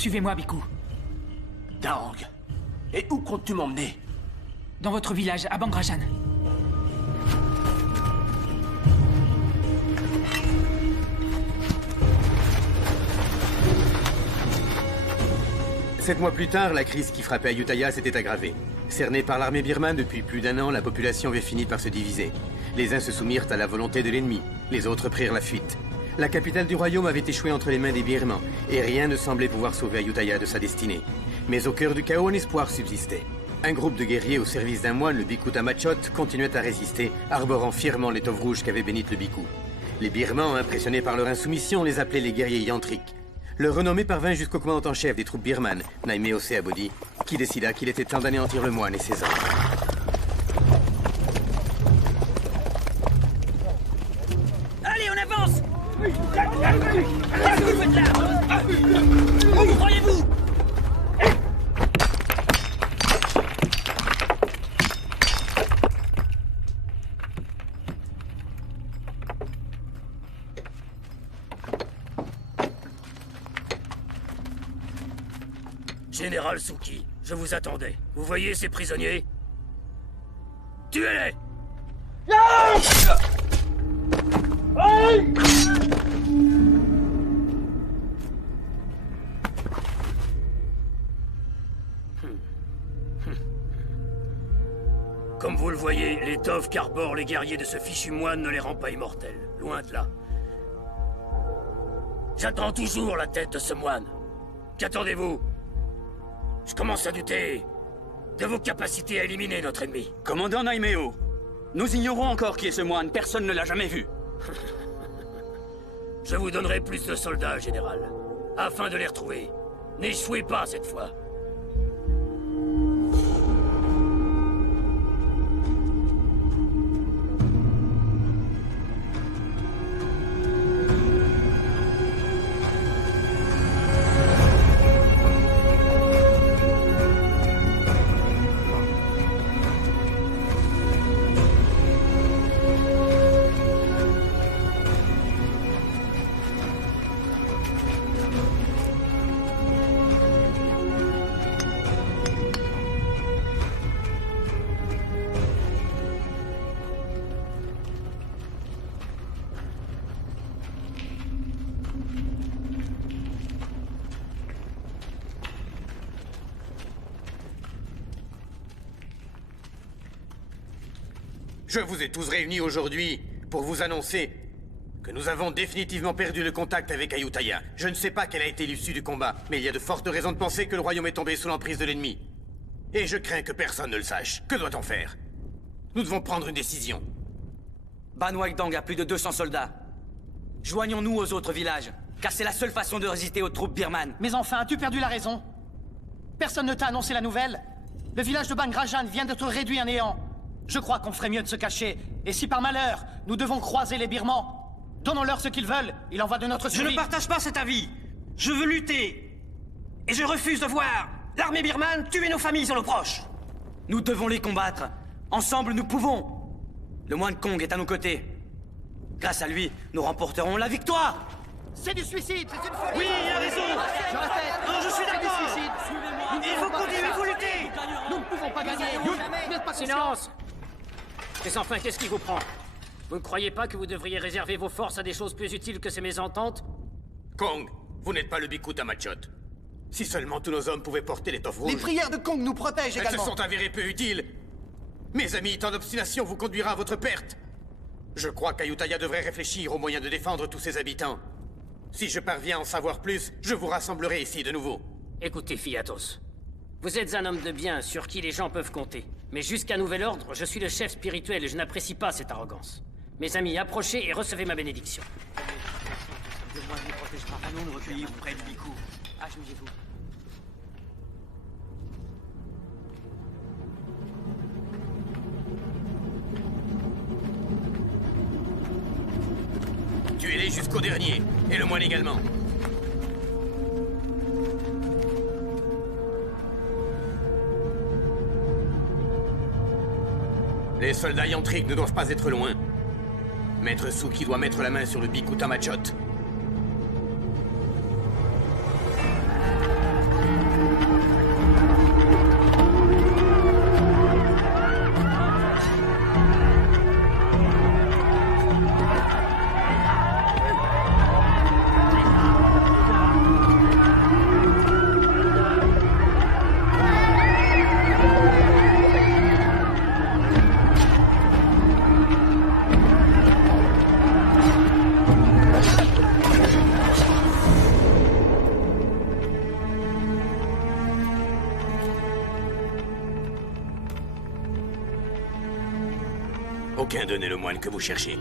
Suivez-moi, Biku. Daang. Et où comptes-tu m'emmener? Dans votre village, à Bangrajan. Sept mois plus tard, la crise qui frappait Ayutthaya s'était aggravée. Cernée par l'armée birmane depuis plus d'1 an, la population avait fini par se diviser. Les uns se soumirent à la volonté de l'ennemi, les autres prirent la fuite. La capitale du royaume avait échoué entre les mains des Birmans, et rien ne semblait pouvoir sauver Ayutthaya de sa destinée. Mais au cœur du chaos, un espoir subsistait. Un groupe de guerriers au service d'un moine, le Bhikkhu Tamachot, continuait à résister, arborant fièrement l'étoffe rouge qu'avait bénite le Bhikkhu. Les Birmans, impressionnés par leur insoumission, les appelaient les guerriers yantriques. Leur renommée parvint jusqu'au commandant en chef des troupes birmanes, Naimeo Seabody, qui décida qu'il était temps d'anéantir le moine et ses hommes. Allez, on avance! Qu'est-ce que vous faites là? Où croyez-vous? Général Suki, je vous attendais. Vous voyez ces prisonniers? Tuez-les! Comme vous le voyez, l'étoffe qu'arborent les guerriers de ce fichu moine ne les rend pas immortels. Loin de là. J'attends toujours la tête de ce moine. Qu'attendez-vous? Je commence à douter de vos capacités à éliminer notre ennemi. Commandant Naimeo, nous ignorons encore qui est ce moine, personne ne l'a jamais vu. Je vous donnerai plus de soldats, général, afin de les retrouver. N'échouez pas cette fois. Je vous ai tous réunis aujourd'hui pour vous annoncer que nous avons définitivement perdu le contact avec Ayutthaya. Je ne sais pas quelle a été l'issue du combat, mais il y a de fortes raisons de penser que le royaume est tombé sous l'emprise de l'ennemi. Et je crains que personne ne le sache. Que doit-on faire? Nous devons prendre une décision. Ban Waidang a plus de 200 soldats. Joignons-nous aux autres villages, car c'est la seule façon de résister aux troupes birmanes. Mais enfin, as-tu perdu la raison? Personne ne t'a annoncé la nouvelle? Le village de Bangrajan vient d'être réduit à néant. Je crois qu'on ferait mieux de se cacher. Et si par malheur, nous devons croiser les Birmans, donnons-leur ce qu'ils veulent. Il en va de notre survie. Je ne partage pas cet avis. Je veux lutter. Et je refuse de voir l'armée birmane tuer nos familles et nos proches. Nous devons les combattre. Ensemble, nous pouvons. Le moine Kong est à nos côtés. Grâce à lui, nous remporterons la victoire. C'est du suicide, c'est une folie. Oui, il a raison. Je répète. Non, je suis c'est du d'accord. suicide. Il faut continuer, il faut lutter. Nous ne pouvons pas gagner. Vous n'êtes pas conscients. Silence! Mais enfin, qu'est-ce qui vous prend? Vous ne croyez pas que vous devriez réserver vos forces à des choses plus utiles que ces mésententes? Kong, vous n'êtes pas le Bhikkhu Tamachot. Si seulement tous nos hommes pouvaient porter l'étoffe rouge. Les prières de Kong nous protègent Elles se également. sont avérées peu utiles. Mes amis, tant d'obstination vous conduira à votre perte. Je crois qu'Ayutthaya devrait réfléchir aux moyens de défendre tous ses habitants. Si je parviens à en savoir plus, je vous rassemblerai ici de nouveau. Écoutez, Fiatos. Vous êtes un homme de bien sur qui les gens peuvent compter. Mais jusqu'à nouvel ordre, je suis le chef spirituel et je n'apprécie pas cette arrogance. Mes amis, approchez et recevez ma bénédiction. Le moine nous protégera. Allons nous recueillir auprès du Bhikkhu. Agenouillez-vous. Tuez-les jusqu'au dernier, et le moine également. Les soldats yantriques ne doivent pas être loin. Maître Suki doit mettre la main sur le Bhikkhu Tamachot. Aucun d'eux n'est le moine que vous cherchez.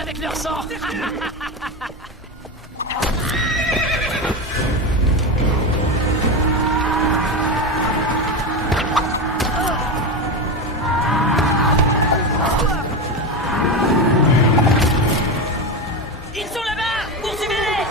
Avec leur sang. Ils sont là-bas! Poursuivez-les!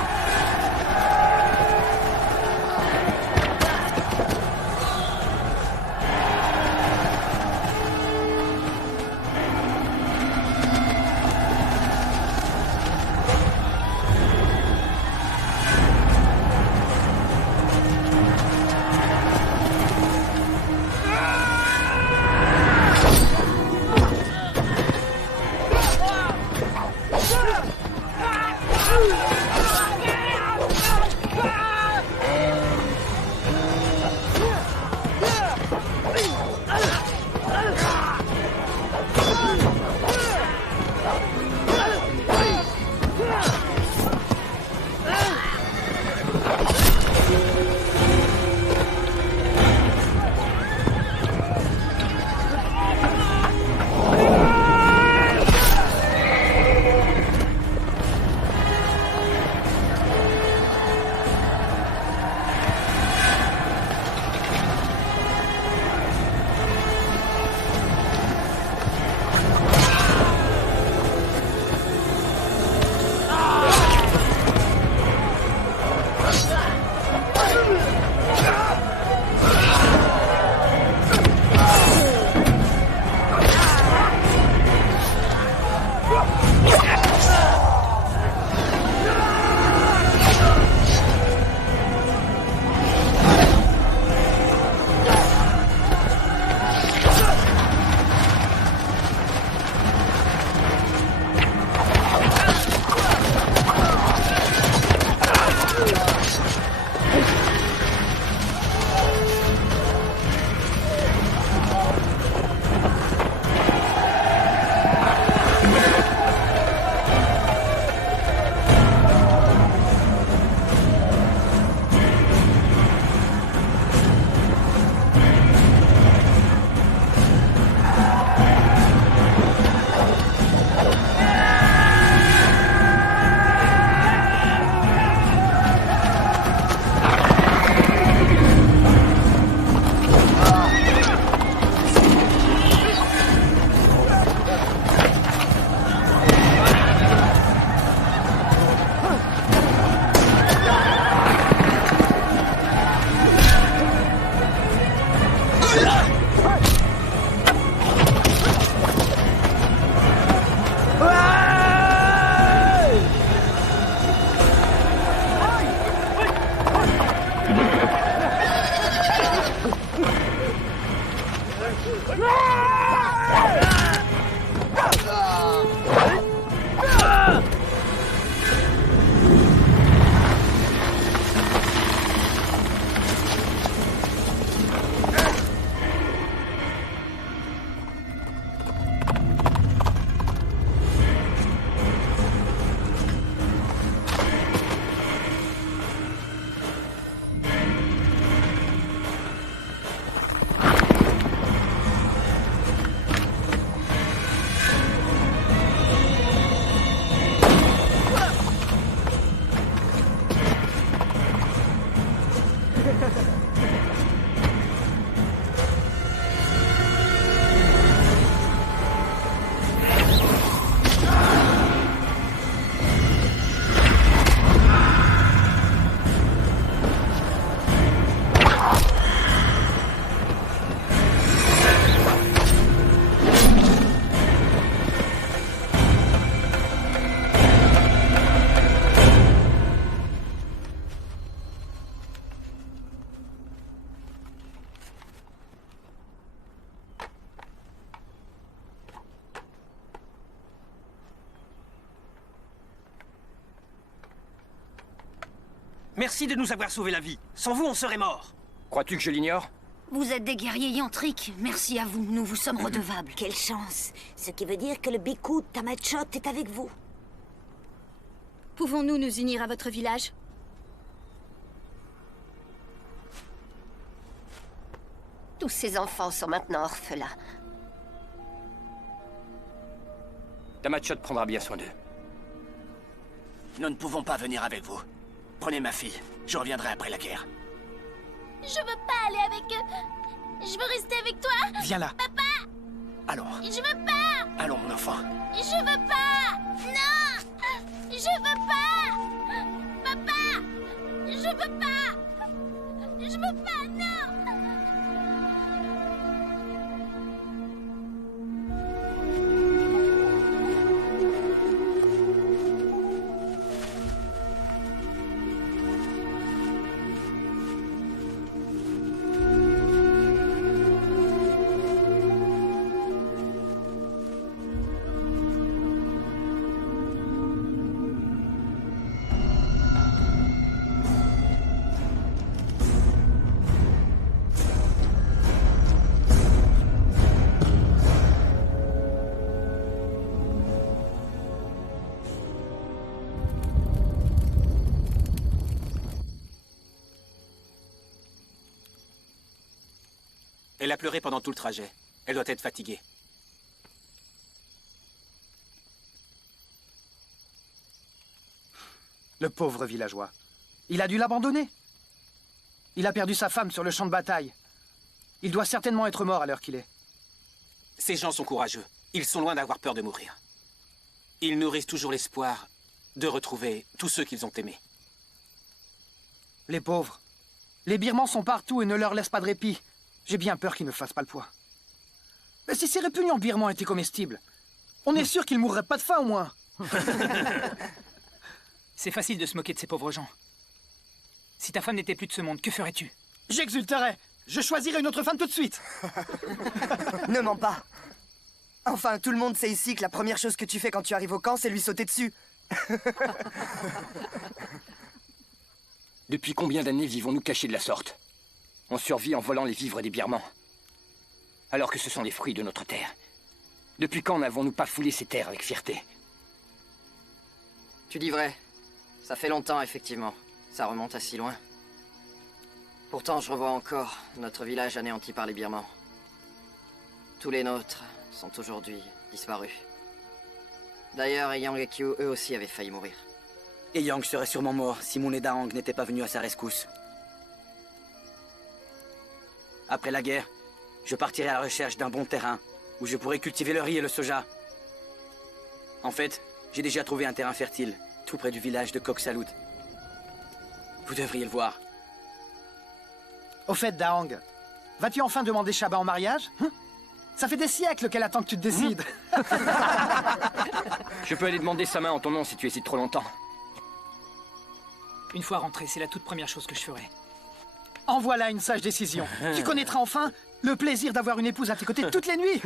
Merci de nous avoir sauvé la vie. Sans vous, on serait morts. Crois-tu que je l'ignore? Vous êtes des guerriers yantriques. Merci à vous, nous vous sommes redevables. Quelle chance. Ce qui veut dire que le Bhikkhu Tamachot est avec vous. Pouvons-nous nous unir à votre village? Tous ces enfants sont maintenant orphelins. Tamachot prendra bien soin d'eux. Nous ne pouvons pas venir avec vous. Prenez ma fille. Je reviendrai après la guerre. Je veux pas aller avec eux. Je veux rester avec toi. Viens là. Papa, Allons. je veux pas. Allons, mon enfant. Je veux pas. Non. Je veux pas. Papa, je veux pas. Je veux pas, non. Elle a pleuré pendant tout le trajet. Elle doit être fatiguée. Le pauvre villageois. Il a dû l'abandonner. Il a perdu sa femme sur le champ de bataille. Il doit certainement être mort à l'heure qu'il est. Ces gens sont courageux. Ils sont loin d'avoir peur de mourir. Ils nourrissent toujours l'espoir de retrouver tous ceux qu'ils ont aimés. Les pauvres. Les Birmans sont partout et ne leur laissent pas de répit. J'ai bien peur qu'ils ne fassent pas le poids. Mais si ces répugnants birmans étaient comestibles, on est sûr qu'ils mourraient pas de faim au moins. C'est facile de se moquer de ces pauvres gens. Si ta femme n'était plus de ce monde, que ferais-tu? J'exulterais. Je choisirais une autre femme tout de suite. Ne mens pas. Enfin, tout le monde sait ici que la première chose que tu fais quand tu arrives au camp, c'est lui sauter dessus. Depuis combien d'années vivons-nous cachés de la sorte? On survit en volant les vivres des Birmans. Alors que ce sont les fruits de notre terre. Depuis quand n'avons-nous pas foulé ces terres avec fierté? Tu dis vrai. Ça fait longtemps, effectivement. Ça remonte à si loin. Pourtant, je revois encore notre village anéanti par les Birmans. Tous les nôtres sont aujourd'hui disparus. D'ailleurs, Yang et Kyu, eux aussi, avaient failli mourir. Et Yang serait sûrement mort si Moon et Daang n'étaient pas venus à sa rescousse. Après la guerre, je partirai à la recherche d'un bon terrain où je pourrai cultiver le riz et le soja. En fait, j'ai déjà trouvé un terrain fertile, tout près du village de Koksalut. Vous devriez le voir. Au fait, Daang, vas-tu enfin demander Shaba en mariage? Ça fait des siècles qu'elle attend que tu te décides. Je peux aller demander sa main en ton nom si tu hésites trop longtemps. Une fois rentré, c'est la toute première chose que je ferai. En voilà une sage décision. Tu connaîtras enfin le plaisir d'avoir une épouse à tes côtés toutes les nuits.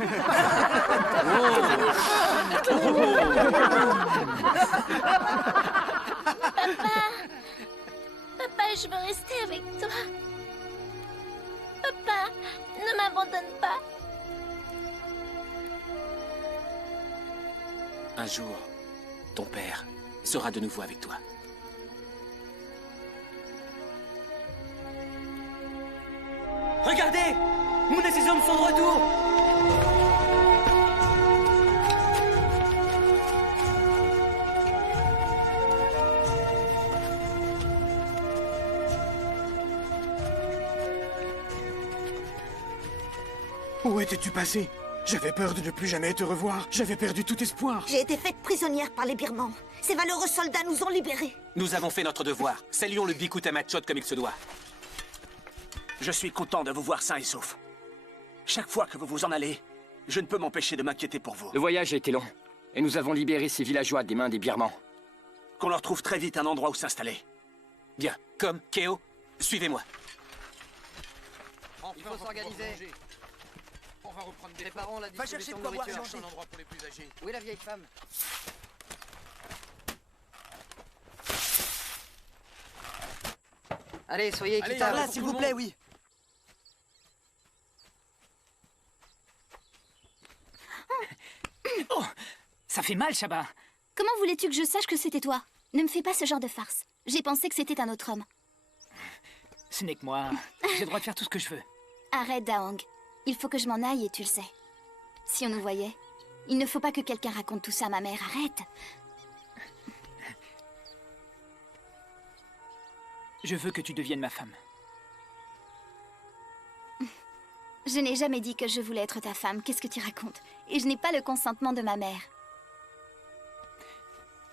Papa, je veux rester avec toi. Papa, ne m'abandonne pas. Un jour, ton père sera de nouveau avec toi. Regardez! Moon et ses hommes sont de retour! Où étais-tu passé? J'avais peur de ne plus jamais te revoir. J'avais perdu tout espoir. J'ai été faite prisonnière par les Birmans. Ces valeureux soldats nous ont libérés. Nous avons fait notre devoir. Saluons le Bhikkhu Tamachot comme il se doit. Je suis content de vous voir sains et saufs. Chaque fois que vous vous en allez, je ne peux m'empêcher de m'inquiéter pour vous. Le voyage a été long, et nous avons libéré ces villageois des mains des Birmans. Qu'on leur trouve très vite un endroit où s'installer. Bien, comme Keo, suivez-moi. Il faut s'organiser. On va reprendre des Préparons la Va chercher distribution de de quoi boire, nourriture. Jean. un endroit pour les plus âgés. Où est la vieille femme? Allez, soyez Par équitables. là, s'il vous plaît, oui. Oh, ça fait mal, Shaba. Comment voulais-tu que je sache que c'était toi? Ne me fais pas ce genre de farce. J'ai pensé que c'était un autre homme. Ce n'est que moi. J'ai le droit de faire tout ce que je veux. Arrête, Daong. Il faut que je m'en aille et tu le sais. Si on nous voyait, il ne faut pas que quelqu'un raconte tout ça à ma mère. Arrête. Je veux que tu deviennes ma femme. Je n'ai jamais dit que je voulais être ta femme. Qu'est-ce que tu racontes? Et je n'ai pas le consentement de ma mère.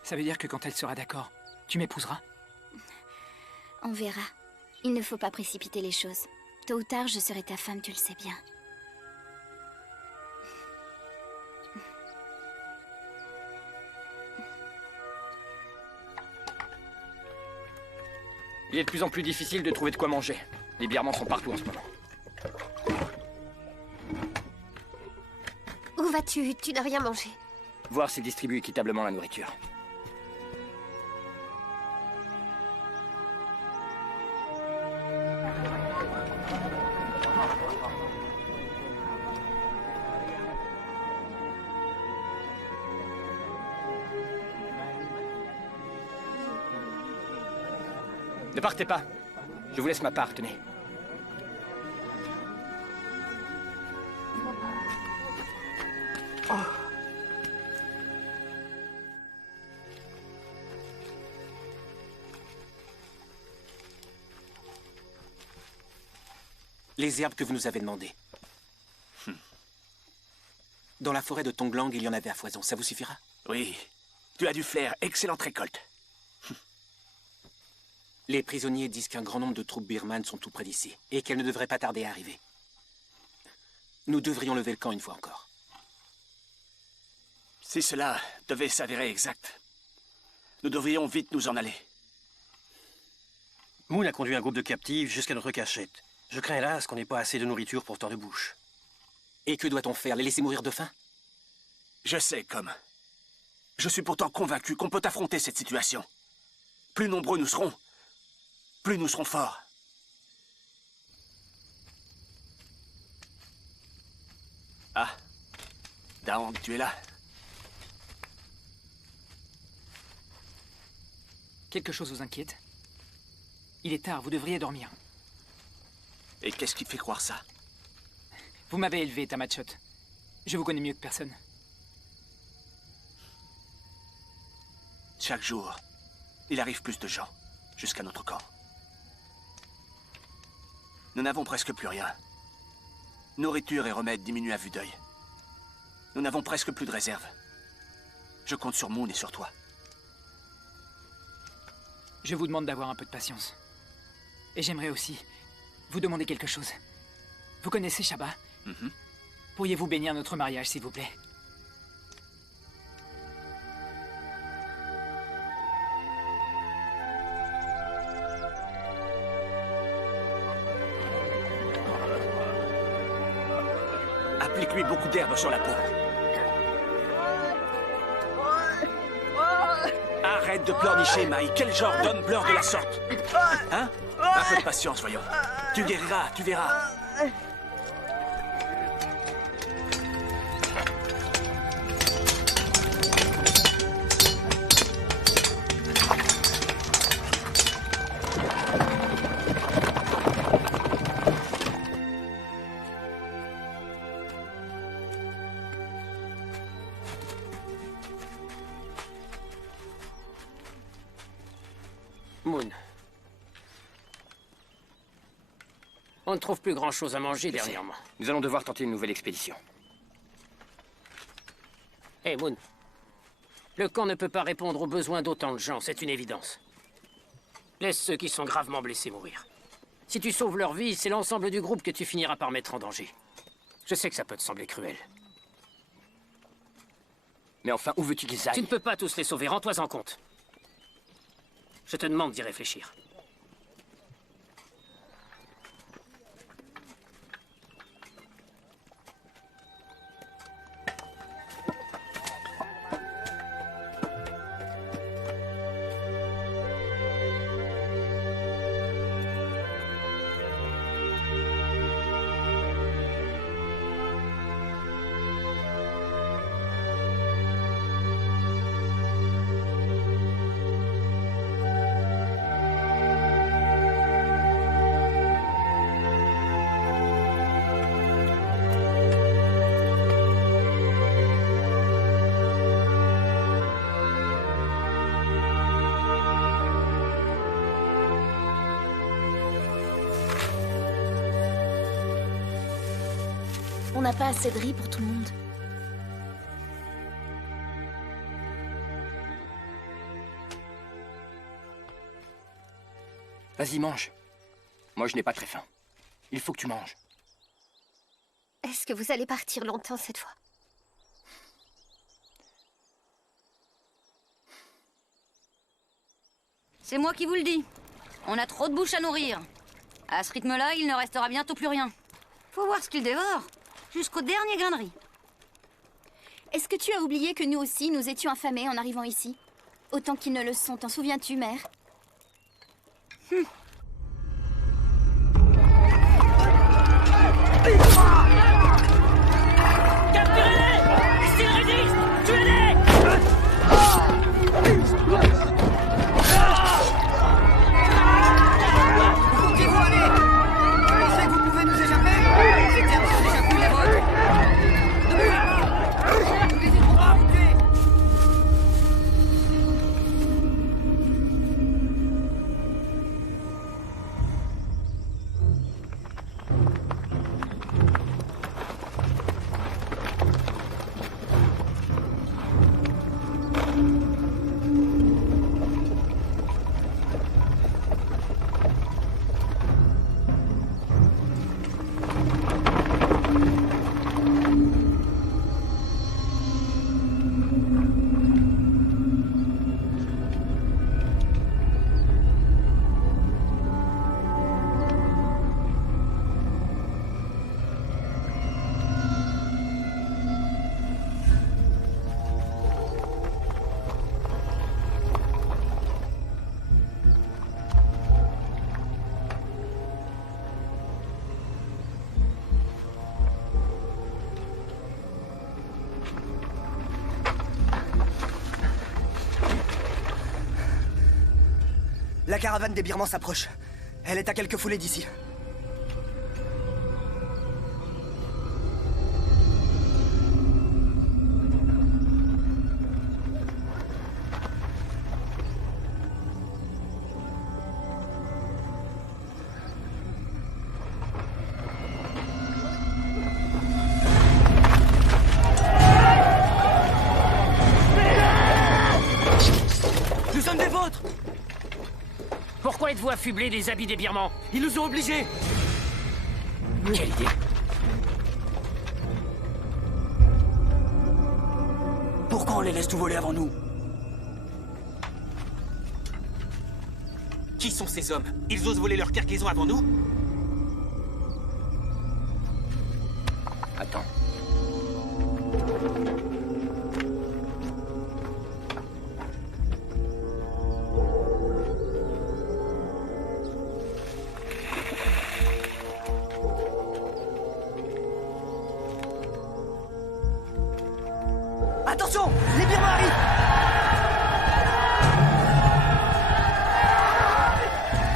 Ça veut dire que quand elle sera d'accord, tu m'épouseras? On verra. Il ne faut pas précipiter les choses. Tôt ou tard, je serai ta femme, tu le sais bien. Il est de plus en plus difficile de trouver de quoi manger. Les birmans sont partout en ce moment. Où vas-tu? Tu n'as rien mangé. Voir s'ils distribuent équitablement la nourriture. Ne partez pas. Je vous laisse ma part, tenez. Les herbes que vous nous avez demandées. Dans la forêt de Tonglang, il y en avait à foison. Ça vous suffira? Oui. Tu as du flair. Excellente récolte. Les prisonniers disent qu'un grand nombre de troupes birmanes sont tout près d'ici et qu'elles ne devraient pas tarder à arriver. Nous devrions lever le camp une fois encore. Si cela devait s'avérer exact, nous devrions vite nous en aller. Moon a conduit un groupe de captifs jusqu'à notre cachette. Je crains hélas qu'on n'ait pas assez de nourriture pour tant de bouche. Et que doit-on faire? Les laisser mourir de faim? Je sais, comme. Je suis pourtant convaincu qu'on peut affronter cette situation. Plus nombreux nous serons, plus nous serons forts. Ah, Daong, tu es là? Quelque chose vous inquiète? Il est tard, vous devriez dormir. Et qu'est-ce qui te fait croire ça? Vous m'avez élevé, Tamachot. Je vous connais mieux que personne. Chaque jour, il arrive plus de gens jusqu'à notre camp. Nous n'avons presque plus rien. Nourriture et remèdes diminuent à vue d'œil. Nous n'avons presque plus de réserve. Je compte sur Moon et sur toi. Je vous demande d'avoir un peu de patience. Et j'aimerais aussi vous demander quelque chose. Vous connaissez Shaba? Pourriez-vous bénir notre mariage, s'il vous plaît? Applique-lui beaucoup d'herbe sur la peau. Arrête de pleurnicher, Mai. Quel genre d'homme pleure de la sorte? Hein? Un peu de patience, voyons. Tu guériras, tu verras. Moon. On ne trouve plus grand-chose à manger dernièrement. Nous allons devoir tenter une nouvelle expédition. Hé, Moon. Le camp ne peut pas répondre aux besoins d'autant de gens, c'est une évidence. Laisse ceux qui sont gravement blessés mourir. Si tu sauves leur vie, c'est l'ensemble du groupe que tu finiras par mettre en danger. Je sais que ça peut te sembler cruel. Mais enfin, où veux-tu qu'ils aillent? Tu ne peux pas tous les sauver, rends-toi en compte. Je te demande d'y réfléchir. On n'a pas assez de riz pour tout le monde. Vas-y, mange. Moi, je n'ai pas très faim. Il faut que tu manges. Est-ce que vous allez partir longtemps cette fois? C'est moi qui vous le dis. On a trop de bouches à nourrir. À ce rythme-là, il ne restera bientôt plus rien. Faut voir ce qu'il dévore. Jusqu'au dernier grain de riz. Est-ce que tu as oublié que nous aussi, nous étions affamés en arrivant ici? Autant qu'ils ne le sont, t'en souviens-tu, mère? Capturez-les! S'ils résistent, tuez-les! Laissez-vous aller! Vous pensez que vous pouvez nous échapper? Ces termes sont déjà plus les vôtres! Ne bougez pas! Nous n'hésiterons pas à vous tuer! La caravane des Birmans s'approche. Elle est à quelques foulées d'ici. Nous sommes des vôtres! Pourquoi êtes-vous affublés des habits des Birmans? Ils nous ont obligés! Quelle idée! Pourquoi on les laisse tout voler avant nous? Qui sont ces hommes? Ils osent voler leur cargaison avant nous? Attends. Attention! Les Birmans arrivent!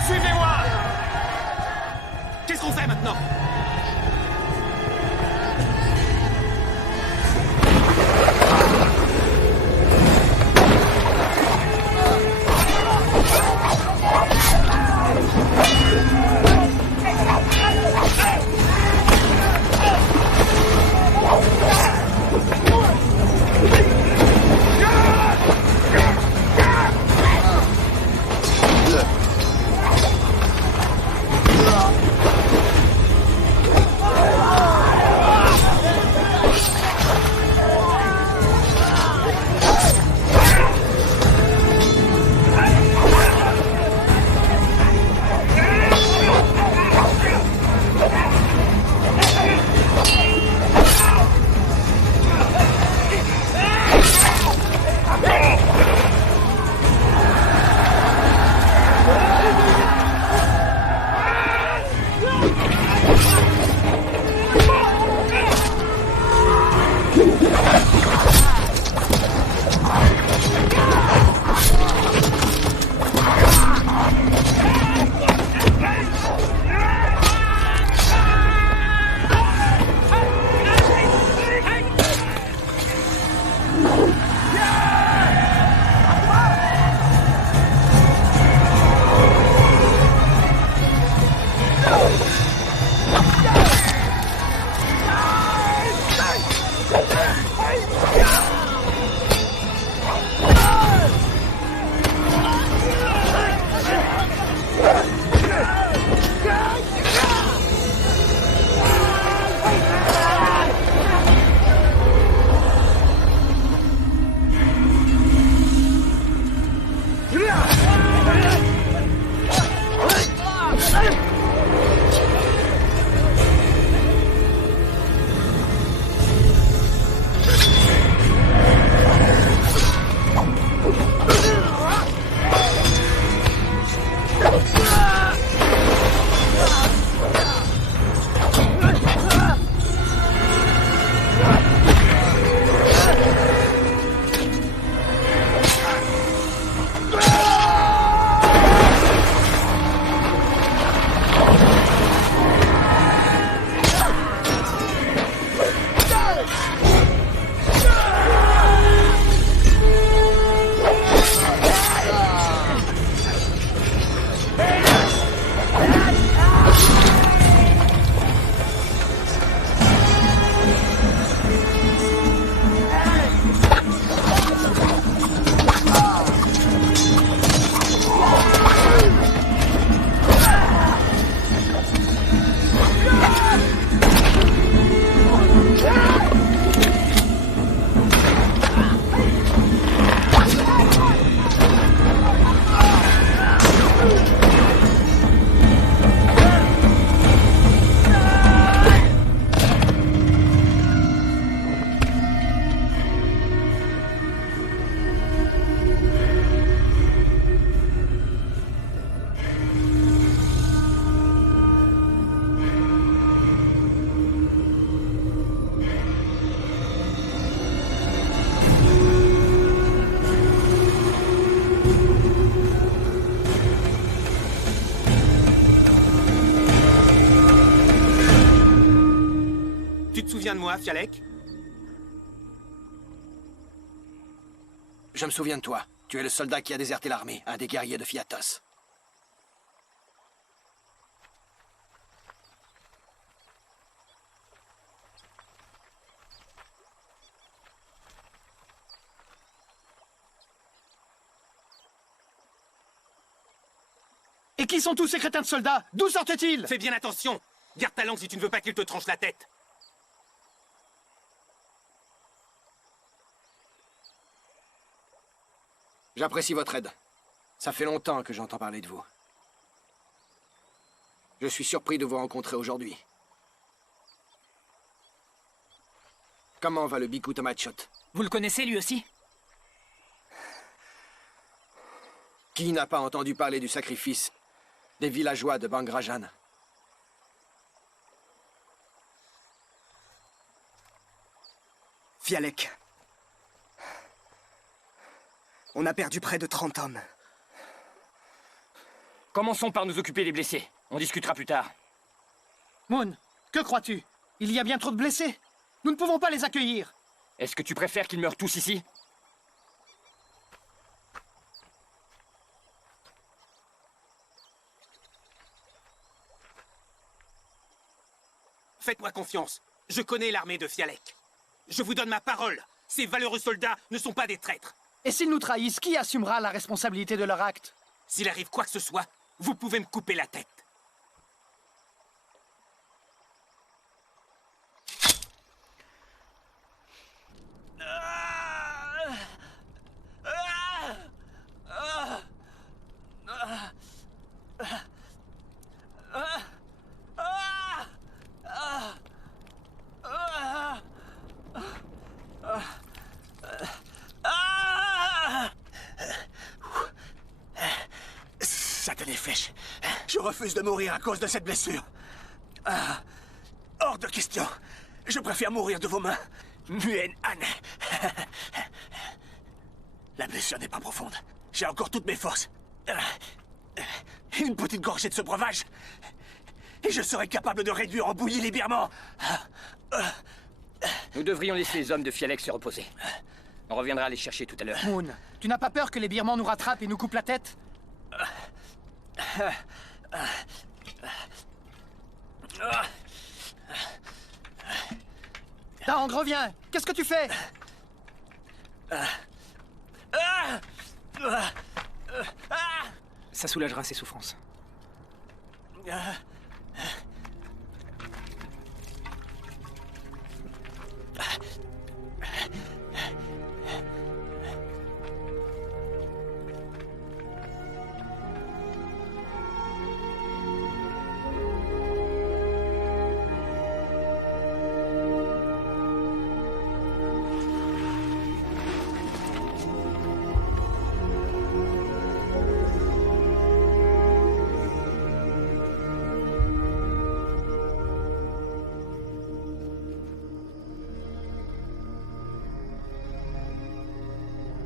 Suivez-moi! Qu'est-ce qu'on fait maintenant? moi, Fialek? Je me souviens de toi. Tu es le soldat qui a déserté l'armée, un des guerriers de Fiatos. Et qui sont tous ces crétins de soldats? D'où sortent-ils? Fais bien attention! Garde ta langue si tu ne veux pas qu'il te tranche la tête! J'apprécie votre aide. Ça fait longtemps que j'entends parler de vous. Je suis surpris de vous rencontrer aujourd'hui. Comment va le Biku Tamachot? Vous le connaissez lui aussi? Qui n'a pas entendu parler du sacrifice des villageois de Bangrajan? Fialek. On a perdu près de 30 hommes. Commençons par nous occuper des blessés. On discutera plus tard. Moon, que crois-tu? Il y a bien trop de blessés. Nous ne pouvons pas les accueillir. Est-ce que tu préfères qu'ils meurent tous ici? Faites-moi confiance. Je connais l'armée de Fialek. Je vous donne ma parole. Ces valeureux soldats ne sont pas des traîtres. Et s'ils nous trahissent, qui assumera la responsabilité de leur acte? S'il arrive quoi que ce soit, vous pouvez me couper la tête. Satané flèche. Je refuse de mourir à cause de cette blessure. Hors de question. Je préfère mourir de vos mains. Muen Han. La blessure n'est pas profonde. J'ai encore toutes mes forces. Une petite gorgée de ce breuvage. Et je serai capable de réduire en bouillie les birmans. Nous devrions laisser les hommes de Fialek se reposer. On reviendra les chercher tout à l'heure. Moon, tu n'as pas peur que les birmans nous rattrapent et nous coupent la tête? Tang, reviens! Qu'est-ce que tu fais? Ça soulagera ses souffrances.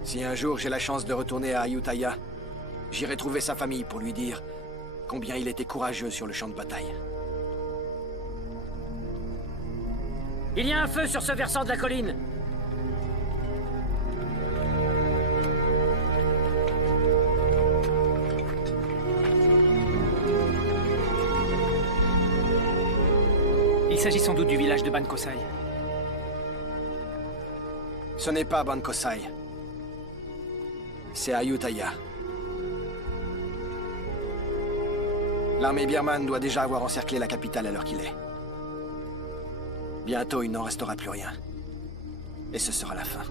Si un jour j'ai la chance de retourner à Ayutthaya, j'irai trouver sa famille pour lui dire combien il était courageux sur le champ de bataille. Il y a un feu sur ce versant de la colline. Il s'agit sans doute du village de Ban Kosai. Ce n'est pas Ban Kosai. C'est Ayutthaya. L'armée birmane doit déjà avoir encerclé la capitale à l'heure qu'il est. Bientôt, il n'en restera plus rien. Et ce sera la fin.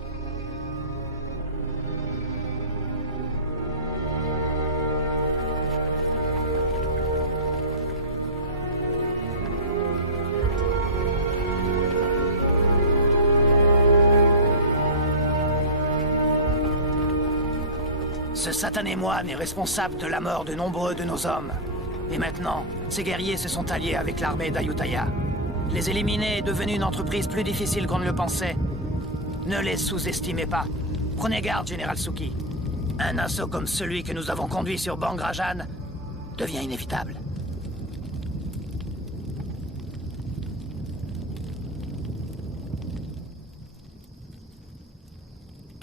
Ce satané moine est responsable de la mort de nombreux de nos hommes. Et maintenant, ces guerriers se sont alliés avec l'armée d'Ayutthaya. Les éliminer est devenu une entreprise plus difficile qu'on ne le pensait. Ne les sous-estimez pas. Prenez garde, Général Suki. Un assaut comme celui que nous avons conduit sur Bangrajan devient inévitable.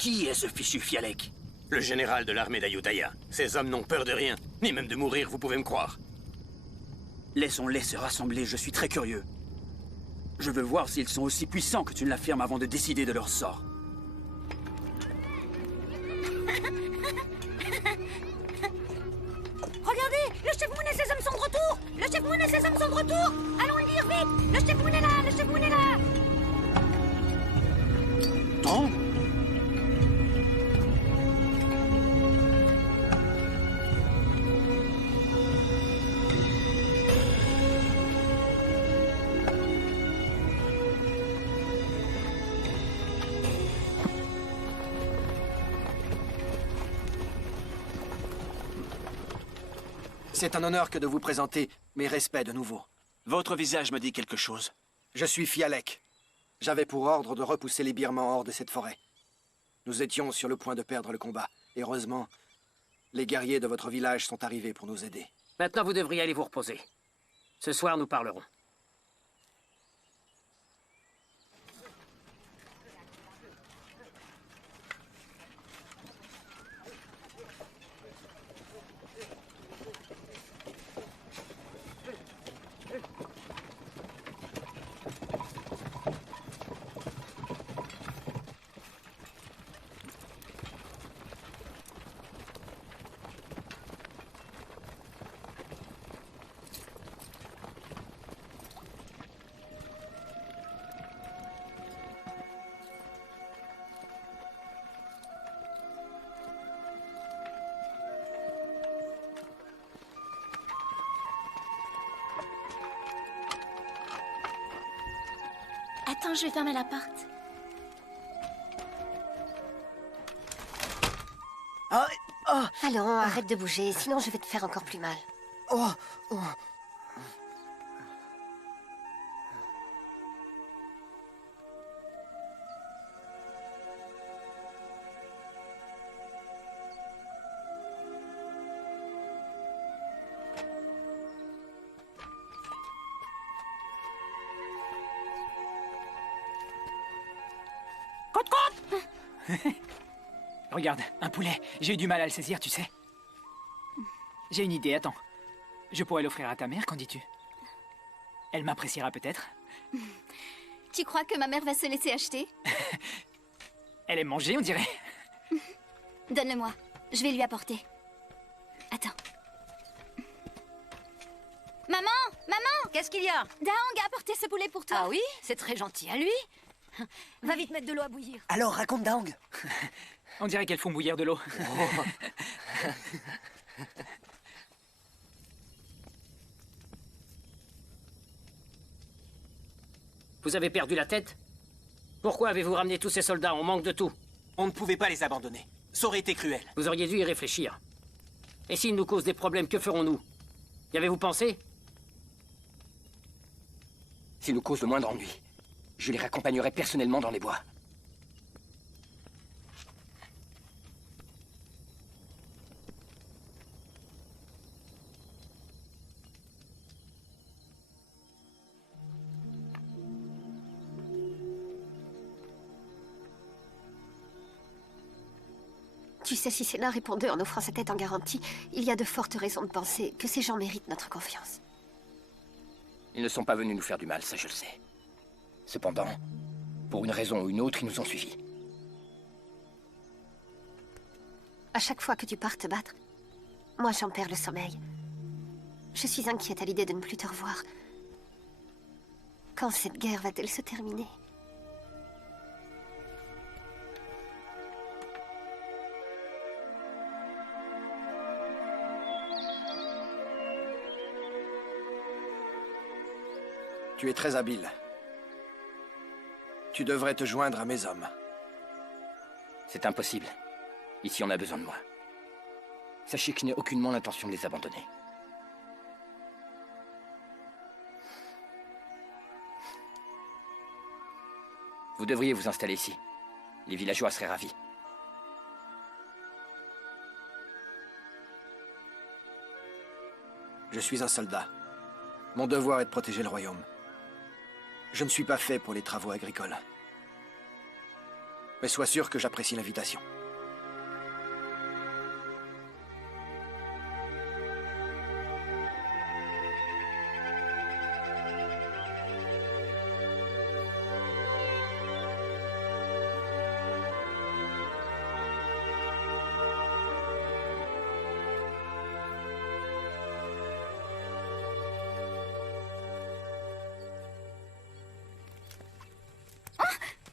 Qui est ce fichu Fialek? Le général de l'armée d'Ayutthaya. Ces hommes n'ont peur de rien, ni même de mourir, vous pouvez me croire. Laissons-les se rassembler, je suis très curieux. Je veux voir s'ils sont aussi puissants que tu ne l'affirmes avant de décider de leur sort. Regardez, le chef Moon et ses hommes sont de retour. Le chef Moon et ses hommes sont de retour. Allons le dire vite. Le chef Moon est là, le chef Moon est là. Tong? C'est un honneur que de vous présenter mes respects de nouveau. Votre visage me dit quelque chose. Je suis Fialek. J'avais pour ordre de repousser les Birmans hors de cette forêt. Nous étions sur le point de perdre le combat. Heureusement, les guerriers de votre village sont arrivés pour nous aider. Maintenant, vous devriez aller vous reposer. Ce soir, nous parlerons. Attends, je vais fermer la porte. Allons, arrête de bouger, sinon je vais te faire encore plus mal. Regarde, un poulet. J'ai eu du mal à le saisir, tu sais. J'ai une idée, attends. Je pourrais l'offrir à ta mère, qu'en dis-tu? Elle m'appréciera peut-être. Tu crois que ma mère va se laisser acheter? Elle aime manger, on dirait. Donne-le-moi. Je vais lui apporter. Attends. Maman! Maman! Qu'est-ce qu'il y a? Daong a apporté ce poulet pour toi. Ah oui? C'est très gentil à lui. Va vite mettre de l'eau à bouillir. Alors, raconte Daong. On dirait qu'elles font bouillir de l'eau. Vous avez perdu la tête? Pourquoi avez-vous ramené tous ces soldats? On manque de tout. On ne pouvait pas les abandonner. Ça aurait été cruel. Vous auriez dû y réfléchir. Et s'ils nous causent des problèmes, que ferons-nous? Y avez-vous pensé? S'ils nous causent le moindre ennui, je les raccompagnerai personnellement dans les bois. Tu sais, si Sénat répondait en offrant sa tête en garantie, il y a de fortes raisons de penser que ces gens méritent notre confiance. Ils ne sont pas venus nous faire du mal, ça je le sais. Cependant, pour une raison ou une autre, ils nous ont suivis. À chaque fois que tu pars te battre, moi j'en perds le sommeil. Je suis inquiète à l'idée de ne plus te revoir. Quand cette guerre va-t-elle se terminer? Tu es très habile. Tu devrais te joindre à mes hommes. C'est impossible. Ici, on a besoin de moi. Sachez que je n'ai aucunement l'intention de les abandonner. Vous devriez vous installer ici. Les villageois seraient ravis. Je suis un soldat. Mon devoir est de protéger le royaume. Je ne suis pas fait pour les travaux agricoles. Mais sois sûr que j'apprécie l'invitation.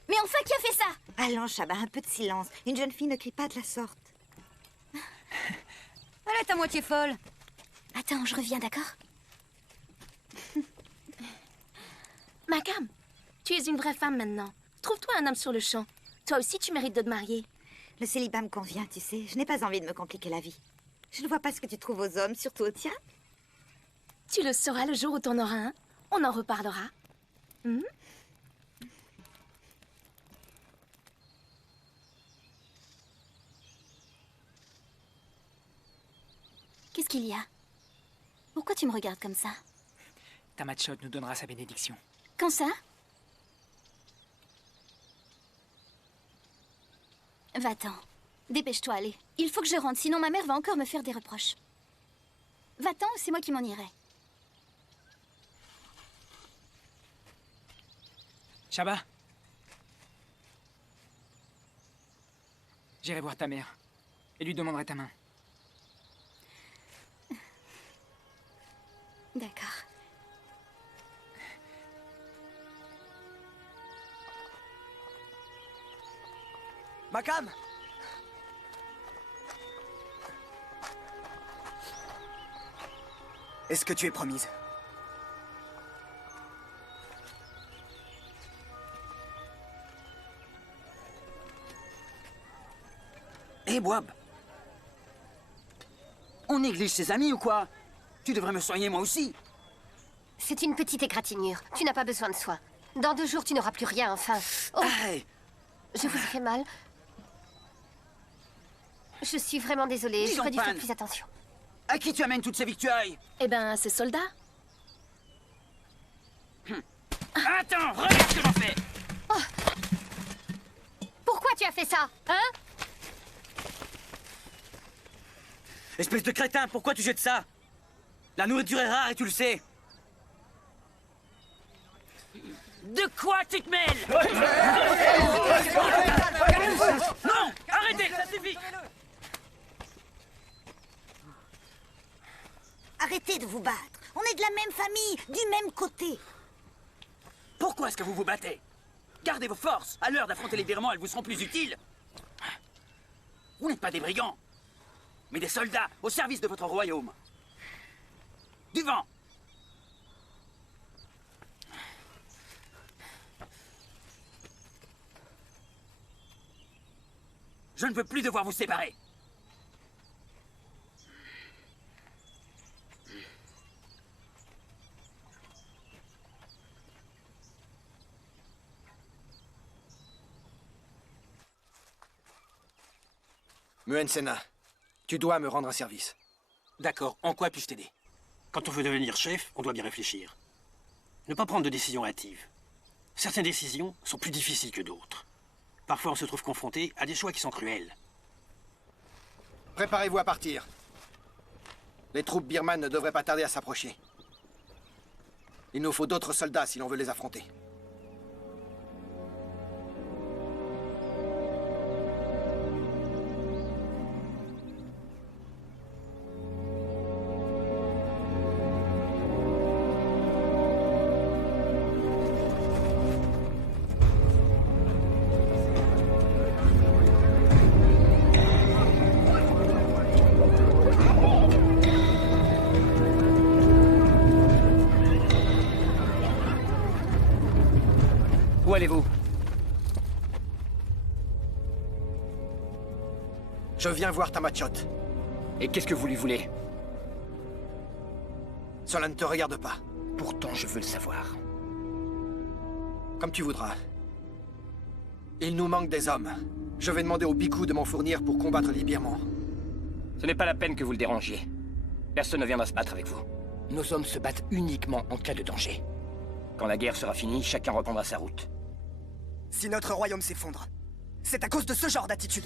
Mais enfin, qui a fait ça? Allons, Shaba, un peu de silence. Une jeune fille ne crie pas de la sorte. Elle est à moitié folle. Attends, je reviens, d'accord? Makam, tu es une vraie femme maintenant. Trouve-toi un homme sur le champ. Toi aussi, tu mérites de te marier. Le célibat me convient, tu sais. Je n'ai pas envie de me compliquer la vie. Je ne vois pas ce que tu trouves aux hommes, surtout aux tiens. Tu le sauras le jour où t'en auras un. On en reparlera. Hmm? Qu'est-ce qu'il y a? Pourquoi tu me regardes comme ça? Tamachot nous donnera sa bénédiction. Quand ça? Va-t'en. Dépêche-toi, allez. Il faut que je rentre, sinon ma mère va encore me faire des reproches. Va-t'en ou c'est moi qui m'en irai. Shaba. J'irai voir ta mère et lui demanderai ta main. D'accord. Makam! Est-ce que tu es promise? Hé, Boab! On néglige ses amis ou quoi? Tu devrais me soigner moi aussi. C'est une petite égratignure. Tu n'as pas besoin de soin. Dans 2 jours, tu n'auras plus rien, enfin. Oh. Aïe. Je vous ai fait mal. Je suis vraiment désolée. J'aurais dû faire plus attention. À qui tu amènes toutes ces victuailles? Eh ben, ces soldats. Attends, regarde ce que j'en fais! Oh. Pourquoi tu as fait ça, hein? Espèce de crétin, pourquoi tu jettes ça? La nourriture est rare et tu le sais. De quoi tu te mêles? Non! Arrêtez, ça suffit! Arrêtez de vous battre. On est de la même famille, du même côté. Pourquoi est-ce que vous vous battez? Gardez vos forces. À l'heure d'affronter les birmans, elles vous seront plus utiles. Vous n'êtes pas des brigands, mais des soldats au service de votre royaume. Du vent. Je ne veux plus devoir vous séparer. Muen Sena, tu dois me rendre un service. D'accord, en quoi puis-je t'aider? Quand on veut devenir chef, on doit bien réfléchir. Ne pas prendre de décisions hâtives. Certaines décisions sont plus difficiles que d'autres. Parfois, on se trouve confronté à des choix qui sont cruels. Préparez-vous à partir. Les troupes birmanes ne devraient pas tarder à s'approcher. Il nous faut d'autres soldats si l'on veut les affronter. Où allez-vous? Je viens voir Tamachot. Et qu'est-ce que vous lui voulez? Cela ne te regarde pas. Pourtant, je veux le savoir. Comme tu voudras. Il nous manque des hommes. Je vais demander au Bhikkhu de m'en fournir pour combattre les Birmans. Ce n'est pas la peine que vous le dérangiez. Personne ne viendra se battre avec vous. Nos hommes se battent uniquement en cas de danger. Quand la guerre sera finie, chacun reprendra sa route. Si notre royaume s'effondre, C'est à cause de ce genre d'attitude.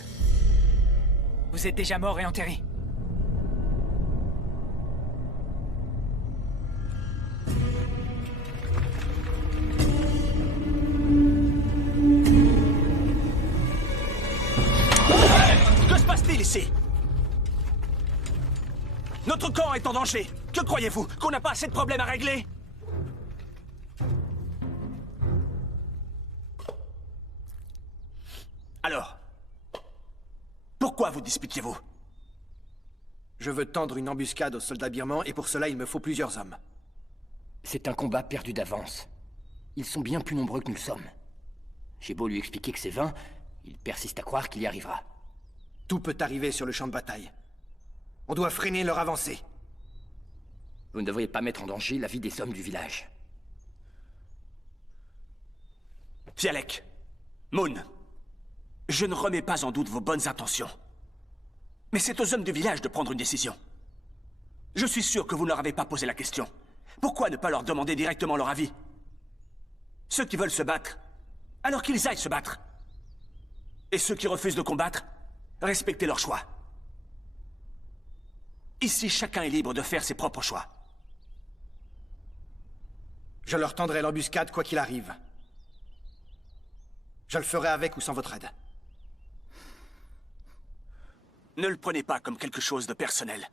Vous êtes déjà mort et enterré. Que se passe-t-il ici? Notre camp est en danger. Que croyez-vous? Qu'on n'a pas assez de problèmes à régler? Alors, pourquoi vous disputiez-vous? Je veux tendre une embuscade aux soldats birmans et pour cela il me faut plusieurs hommes. C'est un combat perdu d'avance. Ils sont bien plus nombreux que nous le sommes. J'ai beau lui expliquer que c'est vain, il persiste à croire qu'il y arrivera. Tout peut arriver sur le champ de bataille. On doit freiner leur avancée. Vous ne devriez pas mettre en danger la vie des hommes du village. Fialek, Moon, je ne remets pas en doute vos bonnes intentions. Mais c'est aux hommes du village de prendre une décision. Je suis sûr que vous ne leur avez pas posé la question. Pourquoi ne pas leur demander directement leur avis? Ceux qui veulent se battre, alors qu'ils aillent se battre. Et ceux qui refusent de combattre, respectez leur choix. Ici, chacun est libre de faire ses propres choix. Je leur tendrai l'embuscade quoi qu'il arrive. Je le ferai avec ou sans votre aide. Ne le prenez pas comme quelque chose de personnel.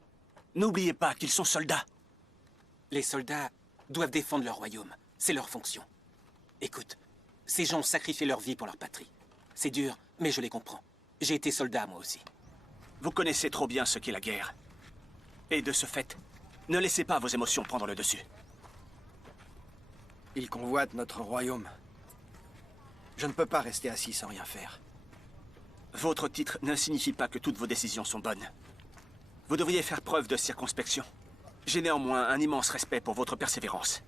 N'oubliez pas qu'ils sont soldats. Les soldats doivent défendre leur royaume. C'est leur fonction. Écoute, ces gens ont sacrifié leur vie pour leur patrie. C'est dur, mais je les comprends. J'ai été soldat, moi aussi. Vous connaissez trop bien ce qu'est la guerre. Et de ce fait, ne laissez pas vos émotions prendre le dessus. Ils convoitent notre royaume. Je ne peux pas rester assis sans rien faire. Votre titre ne signifie pas que toutes vos décisions sont bonnes. Vous devriez faire preuve de circonspection. J'ai néanmoins un immense respect pour votre persévérance.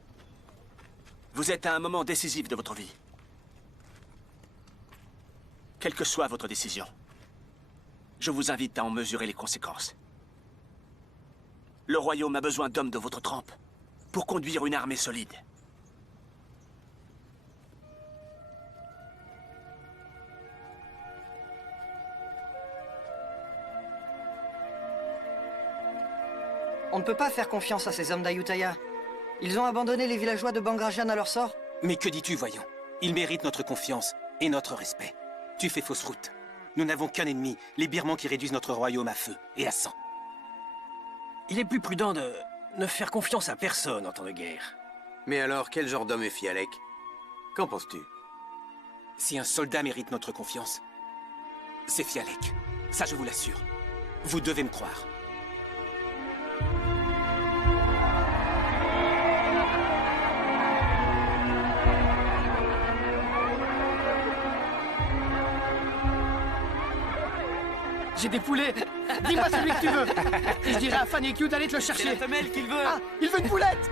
Vous êtes à un moment décisif de votre vie. Quelle que soit votre décision, je vous invite à en mesurer les conséquences. Le royaume a besoin d'hommes de votre trempe pour conduire une armée solide. On ne peut pas faire confiance à ces hommes d'Ayutthaya. Ils ont abandonné les villageois de Bangrajan à leur sort. Mais que dis-tu, voyons? Ils méritent notre confiance et notre respect. Tu fais fausse route. Nous n'avons qu'un ennemi, les Birmans qui réduisent notre royaume à feu et à sang. Il est plus prudent de ne faire confiance à personne en temps de guerre. Mais alors, quel genre d'homme est Fialek? Qu'en penses-tu? Si un soldat mérite notre confiance, c'est Fialek. Ça, je vous l'assure. Vous devez me croire. J'ai des poulets. Dis-moi celui que tu veux. Et je dirai à Fanny Q d'aller te le chercher. C'est la femelle qu'il veut. Ah, il veut une poulette.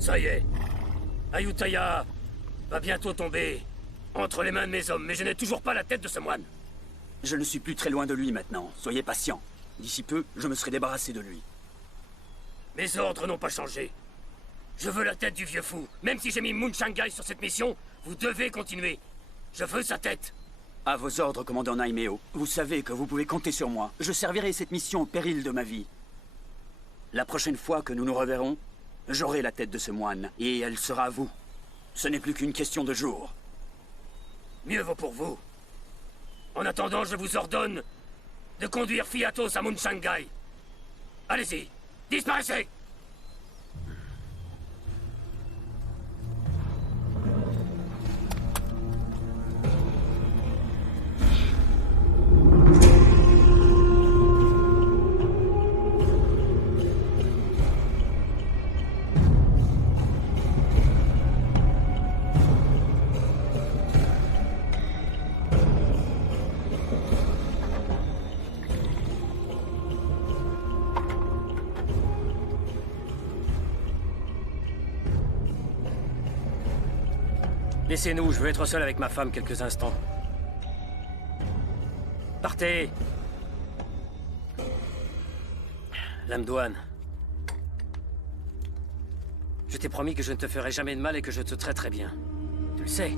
Ça y est, Ayutthaya va bientôt tomber entre les mains de mes hommes, mais je n'ai toujours pas la tête de ce moine. Je ne suis plus très loin de lui maintenant. Soyez patient. D'ici peu, je me serai débarrassé de lui. Mes ordres n'ont pas changé. Je veux la tête du vieux fou. Même si j'ai mis Moon Shangai sur cette mission, vous devez continuer. Je veux sa tête. À vos ordres, commandant Naimeo. Vous savez que vous pouvez compter sur moi. Je servirai cette mission au péril de ma vie. La prochaine fois que nous nous reverrons, j'aurai la tête de ce moine, et elle sera à vous. Ce n'est plus qu'une question de jours. Mieux vaut pour vous. En attendant, je vous ordonne de conduire Fiatos à Moon Shangai. Allez-y, disparaissez! Laissez-nous, je veux être seul avec ma femme quelques instants. Partez. Lamdouane. Je t'ai promis que je ne te ferai jamais de mal et que je te traiterai bien. Tu le sais.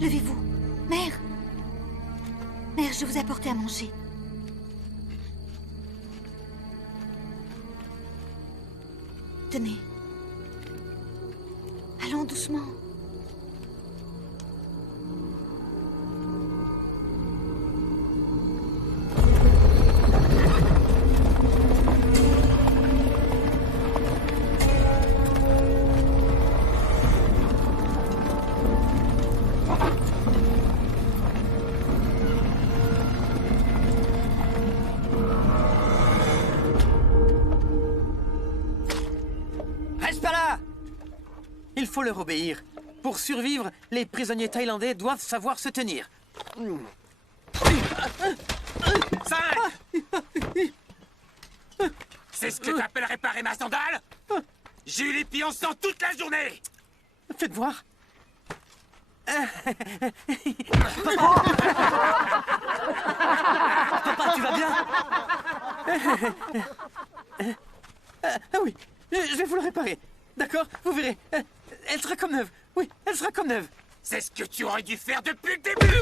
Levez-vous. Mère. Mère, je vous ai apporté à manger. Tenez. Allons doucement. Reste pas là! Il faut leur obéir. Pour survivre, les prisonniers thaïlandais doivent savoir se tenir. 5! C'est ce que t'appelles réparer ma sandale? J'ai eu les pieds en sang toute la journée! Faites voir. Papa, tu vas bien? Ah oui, je vais vous le réparer. D'accord? Vous verrez. Elle sera comme neuve. Oui, elle sera comme neuve. C'est ce que tu aurais dû faire depuis le début!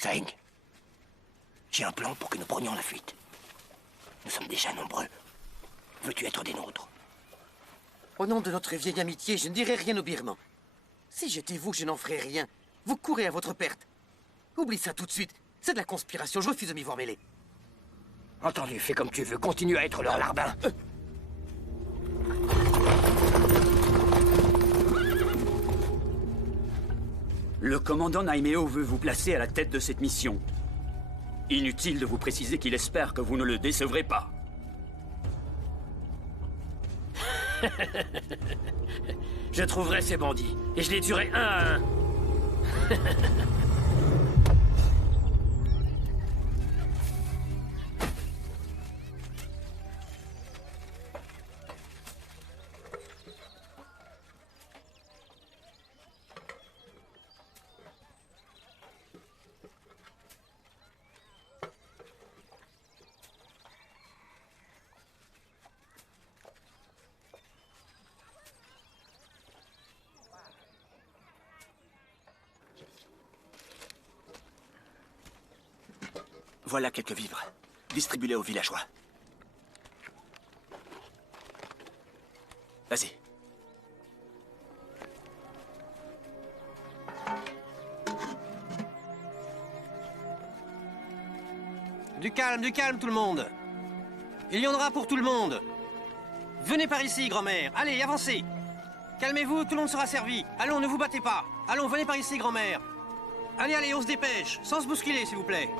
Zeng, j'ai un plan pour que nous prenions la fuite. Nous sommes déjà nombreux. Veux-tu être des nôtres? Au nom de notre vieille amitié, je ne dirai rien aux Birmans. Si j'étais vous, je n'en ferais rien. Vous courez à votre perte. Oublie ça tout de suite. C'est de la conspiration, je refuse de m'y voir mêler. Entendu, fais comme tu veux. Continue à être leur larbin. Le commandant Naimeo veut vous placer à la tête de cette mission. Inutile de vous préciser qu'il espère que vous ne le décevrez pas. Je trouverai ces bandits, et je les tuerai un à un. Voilà quelques vivres. Distribue-les aux villageois. Vas-y. Du calme tout le monde. Il y en aura pour tout le monde. Venez par ici, grand-mère. Allez, avancez. Calmez-vous, tout le monde sera servi. Allons, ne vous battez pas. Allons, venez par ici, grand-mère. Allez, allez, on se dépêche. Sans se bousculer, s'il vous plaît.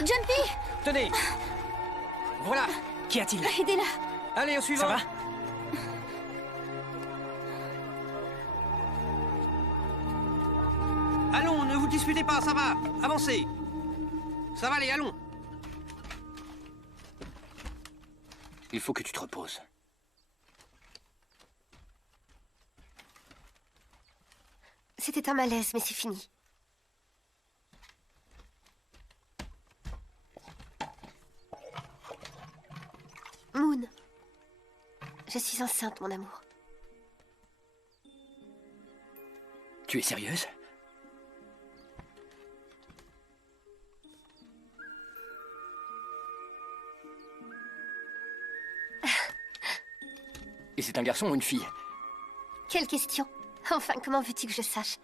Jumpy! Tenez. Voilà. Qu'y a-t-il? Aidez-la. Allez, au suivant. Ça va? Allons, ne vous disputez pas, ça va. Avancez. Ça va, allez, allons. Il faut que tu te reposes. C'était un malaise, mais c'est fini. Moon, je suis enceinte, mon amour. Tu es sérieuse? Et c'est un garçon ou une fille? Quelle question? Enfin, comment veux-tu que je sache?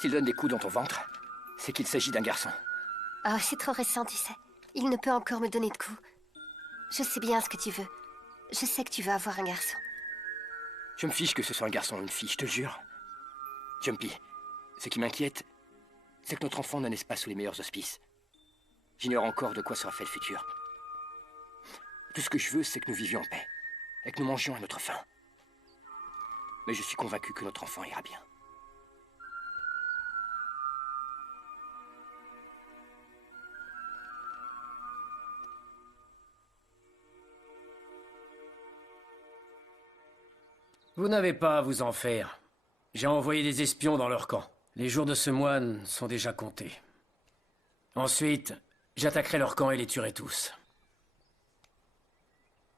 S'il donne des coups dans ton ventre, c'est qu'il s'agit d'un garçon. Oh, c'est trop récent, tu sais. Il ne peut encore me donner de coups. Je sais bien ce que tu veux. Je sais que tu veux avoir un garçon. Je me fiche que ce soit un garçon ou une fille, je te jure. Jumpy, ce qui m'inquiète, c'est que notre enfant ne naisse pas sous les meilleurs auspices. J'ignore encore de quoi sera fait le futur. Tout ce que je veux, c'est que nous vivions en paix, et que nous mangions à notre faim. Mais je suis convaincu que notre enfant ira bien. Vous n'avez pas à vous en faire. J'ai envoyé des espions dans leur camp. Les jours de ce moine sont déjà comptés. Ensuite, j'attaquerai leur camp et les tuerai tous.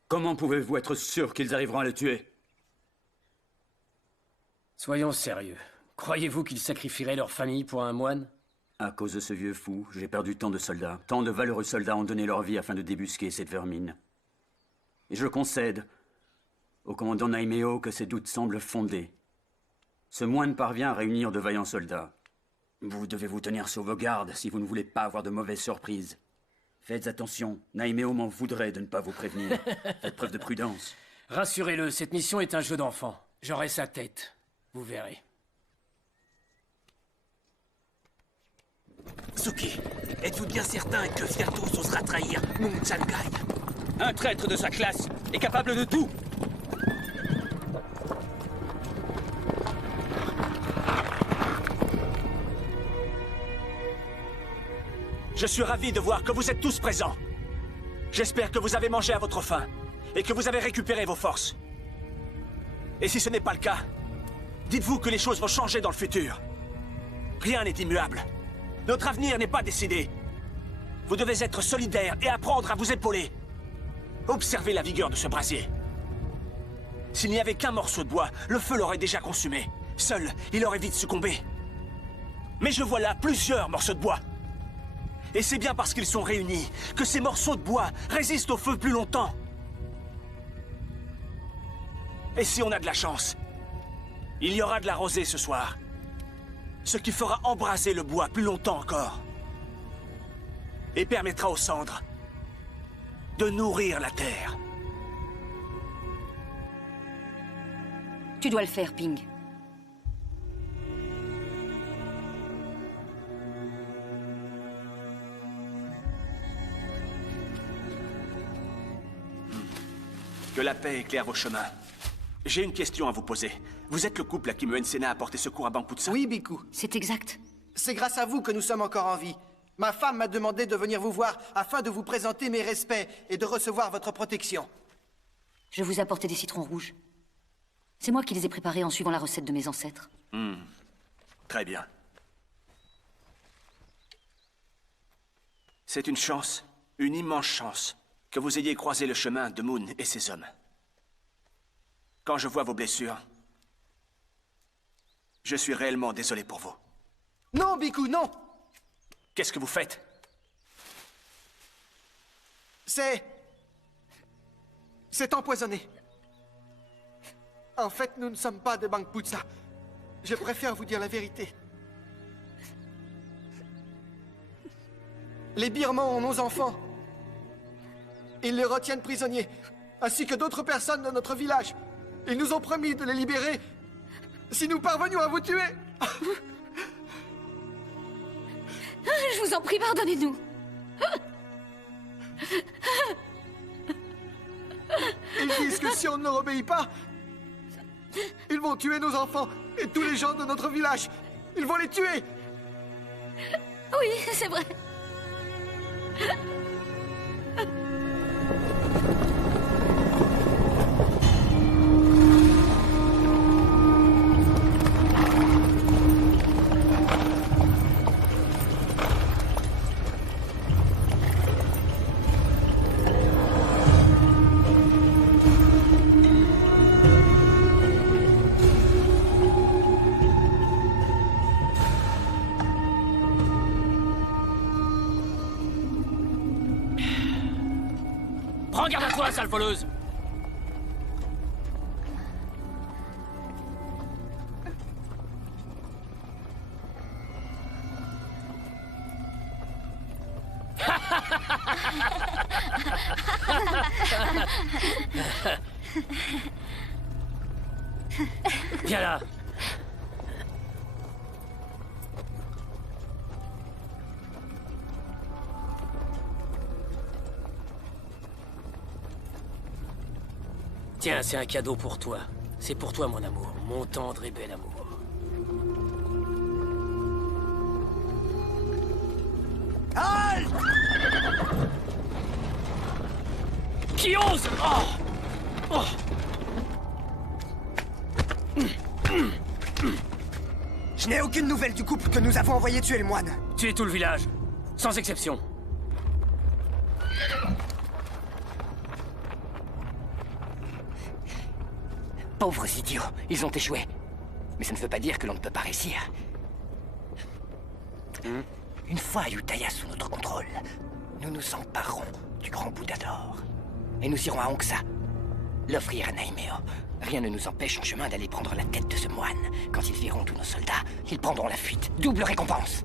Comment pouvez-vous être sûr qu'ils arriveront à le tuer? Soyons sérieux. Croyez-vous qu'ils sacrifieraient leur famille pour un moine? À cause de ce vieux fou, j'ai perdu tant de soldats. Tant de valeureux soldats ont donné leur vie afin de débusquer cette vermine. Et je concède au commandant Naimeo que ses doutes semblent fondés. Ce moine parvient à réunir de vaillants soldats. Vous devez vous tenir sur vos gardes si vous ne voulez pas avoir de mauvaises surprises. Faites attention, Naimeo m'en voudrait de ne pas vous prévenir. Faites preuve de prudence. Rassurez-le, cette mission est un jeu d'enfant. J'aurai sa tête. Vous verrez. Suki, êtes-vous bien certain que Fiatos osera trahir Mung Changai? Un traître de sa classe est capable de tout. Je suis ravi de voir que vous êtes tous présents. J'espère que vous avez mangé à votre faim et que vous avez récupéré vos forces. Et si ce n'est pas le cas, dites-vous que les choses vont changer dans le futur. Rien n'est immuable. Notre avenir n'est pas décidé. Vous devez être solidaires et apprendre à vous épauler. Observez la vigueur de ce brasier. S'il n'y avait qu'un morceau de bois, le feu l'aurait déjà consumé. Seul, il aurait vite succombé. Mais je vois là plusieurs morceaux de bois. Et c'est bien parce qu'ils sont réunis que ces morceaux de bois résistent au feu plus longtemps. Et si on a de la chance, il y aura de la rosée ce soir. Ce qui fera embraser le bois plus longtemps encore. Et permettra aux cendres de nourrir la terre. Tu dois le faire, Ping. Que la paix éclaire vos chemins. J'ai une question à vous poser. Vous êtes le couple à qui Moen Sena a apporté secours à Bangputsa? Oui, Biku. C'est exact. C'est grâce à vous que nous sommes encore en vie. Ma femme m'a demandé de venir vous voir afin de vous présenter mes respects et de recevoir votre protection. Je vous ai apporté des citrons rouges. C'est moi qui les ai préparés en suivant la recette de mes ancêtres. Très bien. C'est une chance, une immense chance, que vous ayez croisé le chemin de Moon et ses hommes. Quand je vois vos blessures, je suis réellement désolé pour vous. Non, Biku, non! Qu'est-ce que vous faites? C'est empoisonné. En fait, nous ne sommes pas de Bangputsa. Je préfère vous dire la vérité. Les Birmans ont nos enfants. Ils les retiennent prisonniers, ainsi que d'autres personnes de notre village. Ils nous ont promis de les libérer si nous parvenions à vous tuer. Je vous en prie, pardonnez-nous. Ils disent que si on ne leur obéit pas, ils vont tuer nos enfants et tous les gens de notre village. Ils vont les tuer. Oui, c'est vrai. Prends garde à toi, sale voleuse! Viens là. Tiens, c'est un cadeau pour toi. C'est pour toi, mon amour. Mon tendre et bel amour. Halte! Qui ose? Oh! Je n'ai aucune nouvelle du couple que nous avons envoyé tuer le moine. Tuer tout le village, sans exception. Pauvres idiots, ils ont échoué. Mais ça ne veut pas dire que l'on ne peut pas réussir. Une fois Ayutthaya sous notre contrôle, nous nous emparerons du grand Bouddha d'or. Et nous irons à Hongsa, l'offrir à Naimeo. Rien ne nous empêche en chemin d'aller prendre la tête de ce moine. Quand ils verront tous nos soldats, ils prendront la fuite. Double récompense.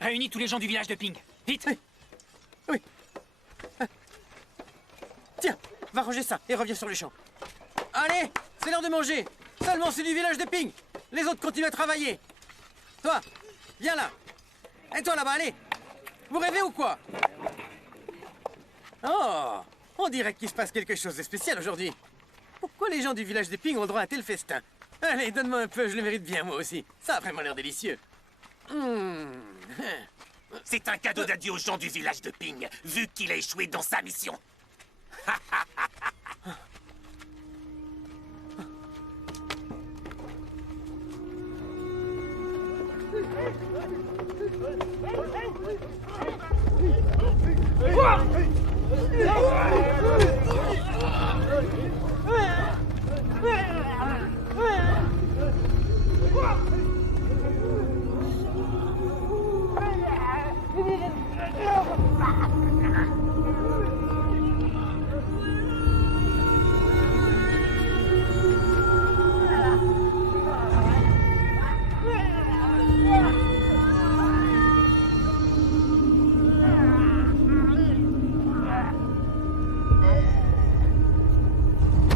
Réunis tous les gens du village de Ping. Vite. Oui. Tiens, va ranger ça et reviens sur les champs. Allez, c'est l'heure de manger. Seulement c'est du village de Ping. Les autres continuent à travailler. Toi, viens là. Et toi là-bas, allez. Vous rêvez ou quoi? Oh, on dirait qu'il se passe quelque chose de spécial aujourd'hui. Pourquoi les gens du village de Ping ont droit à un tel festin? Allez, donne-moi un peu, je le mérite bien moi aussi. Ça a vraiment l'air délicieux. C'est un cadeau d'adieu aux gens du village de Ping, vu qu'il a échoué dans sa mission.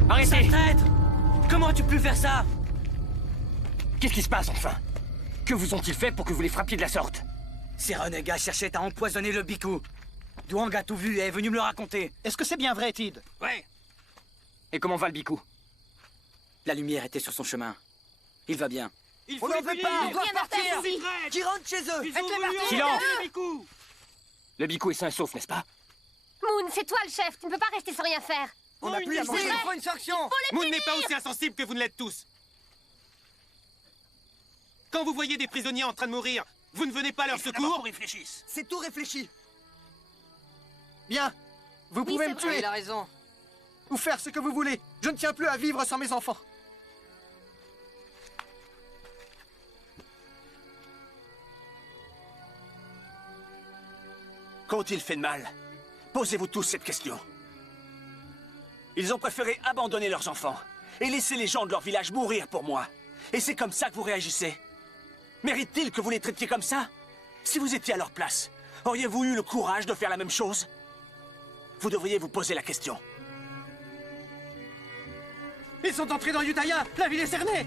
Arrêtez! Traître! Comment tu peux faire ça? Qu'est-ce qui se passe, enfin? Que vous ont-ils fait pour que vous les frappiez de la sorte? Ces renégats cherchaient à empoisonner le Bhikkhu. Duang a tout vu et est venu me le raconter. Est-ce que c'est bien vrai, Tid? Ouais. Et comment va le Bhikkhu? La lumière était sur son chemin. Il va bien. On n'en veut pas! On doit partir! Qui rentre chez eux! Faites-les partir! Silence! Le Bhikkhu est sain et sauf, n'est-ce pas? Moon, c'est toi le chef. Tu ne peux pas rester sans rien faire. On a plus à manger, il faut une sanction! Moon n'est pas aussi insensible que vous ne l'êtes tous. Quand vous voyez des prisonniers en train de mourir, vous ne venez pas à leur secours? C'est tout réfléchi. Bien. Vous pouvez me tuer. Il a raison. Ou faire ce que vous voulez. Je ne tiens plus à vivre sans mes enfants. Qu'ont-ils fait de mal? Posez-vous tous cette question. Ils ont préféré abandonner leurs enfants et laisser les gens de leur village mourir pour moi. Et c'est comme ça que vous réagissez? Mérite-t-il que vous les traitiez comme ça? Si vous étiez à leur place, auriez-vous eu le courage de faire la même chose? Vous devriez vous poser la question. Ils sont entrés dans Ayutthaya! La ville est cernée!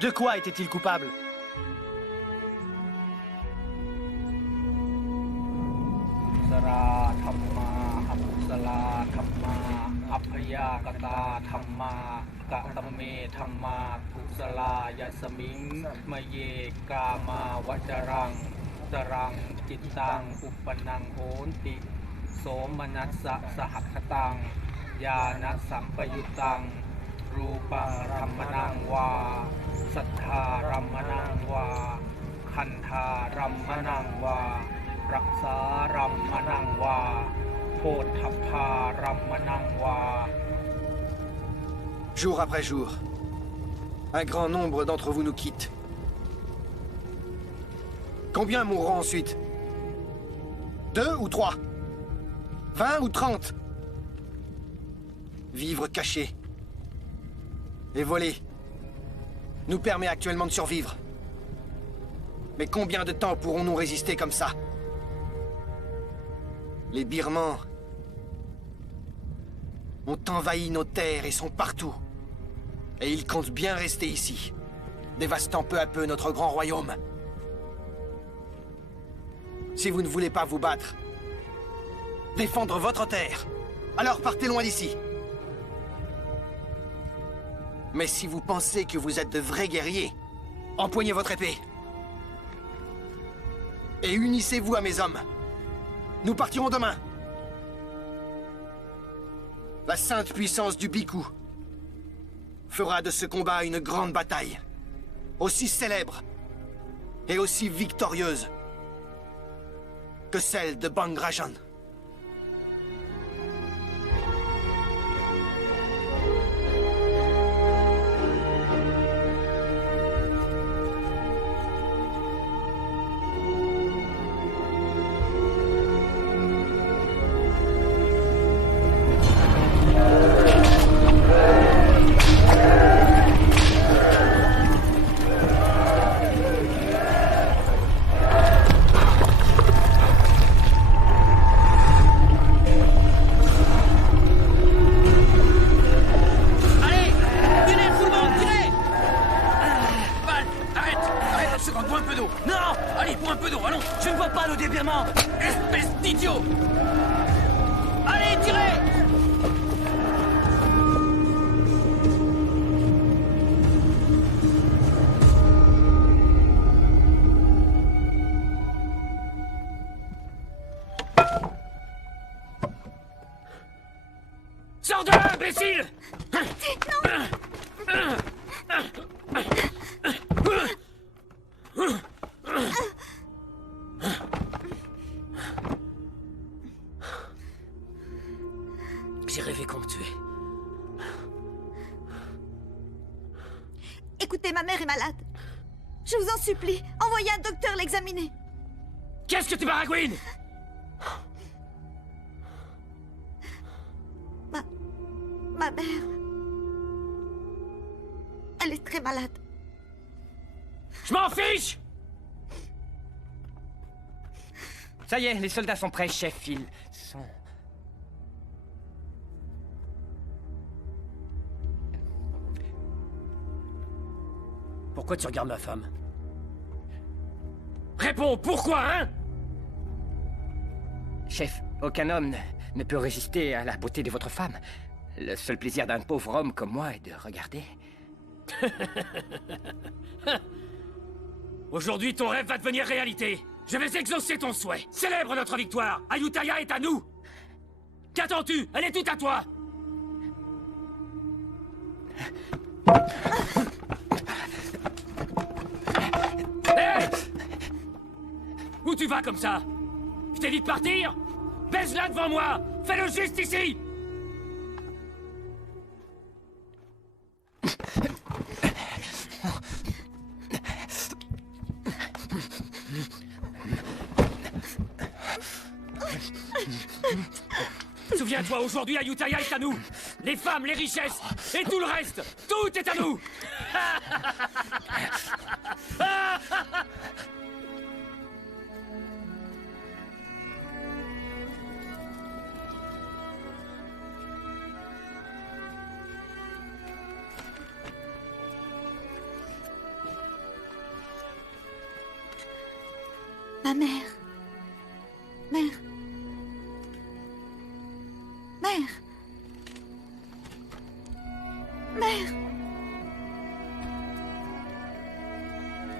De quoi était-il coupable? Jour après jour, un grand nombre d'entre vous nous quittent. Combien mourront ensuite? 2 ou 3? 20 ou 30? Vivre caché et voler nous permet actuellement de survivre. Mais combien de temps pourrons-nous résister comme ça? Les Birmans ont envahi nos terres et sont partout. Et ils comptent bien rester ici, dévastant peu à peu notre grand royaume. Si vous ne voulez pas vous battre, défendre votre terre, alors partez loin d'ici. Mais si vous pensez que vous êtes de vrais guerriers, empoignez votre épée. Et unissez-vous à mes hommes. Nous partirons demain. La sainte puissance du Bhikkhu fera de ce combat une grande bataille, aussi célèbre et aussi victorieuse que celle de Bangrajan. Sors de là, imbécile! J'ai rêvé qu'on me tuait. Écoutez, ma mère est malade. Je vous en supplie, envoyez un docteur l'examiner. Qu'est-ce que tu baragouines? Ma mère... Elle est très malade. Je m'en fiche! Ça y est, les soldats sont prêts, chef. Ils sont... Pourquoi tu regardes ma femme? Réponds, pourquoi, hein? Chef, aucun homme ne peut résister à la beauté de votre femme. Le seul plaisir d'un pauvre homme comme moi est de regarder. Aujourd'hui, ton rêve va devenir réalité. Je vais exaucer ton souhait. Célèbre notre victoire. Ayutthaya est à nous. Qu'attends-tu? Elle est toute à toi. Hey! Où tu vas comme ça? Je t'ai dit de partir? Baise-la devant moi! Fais-le juste ici! Souviens-toi, aujourd'hui, Ayutthaya est à nous. Les femmes, les richesses et tout le reste. Tout est à nous. Ma mère. Mère. Mère. Mère.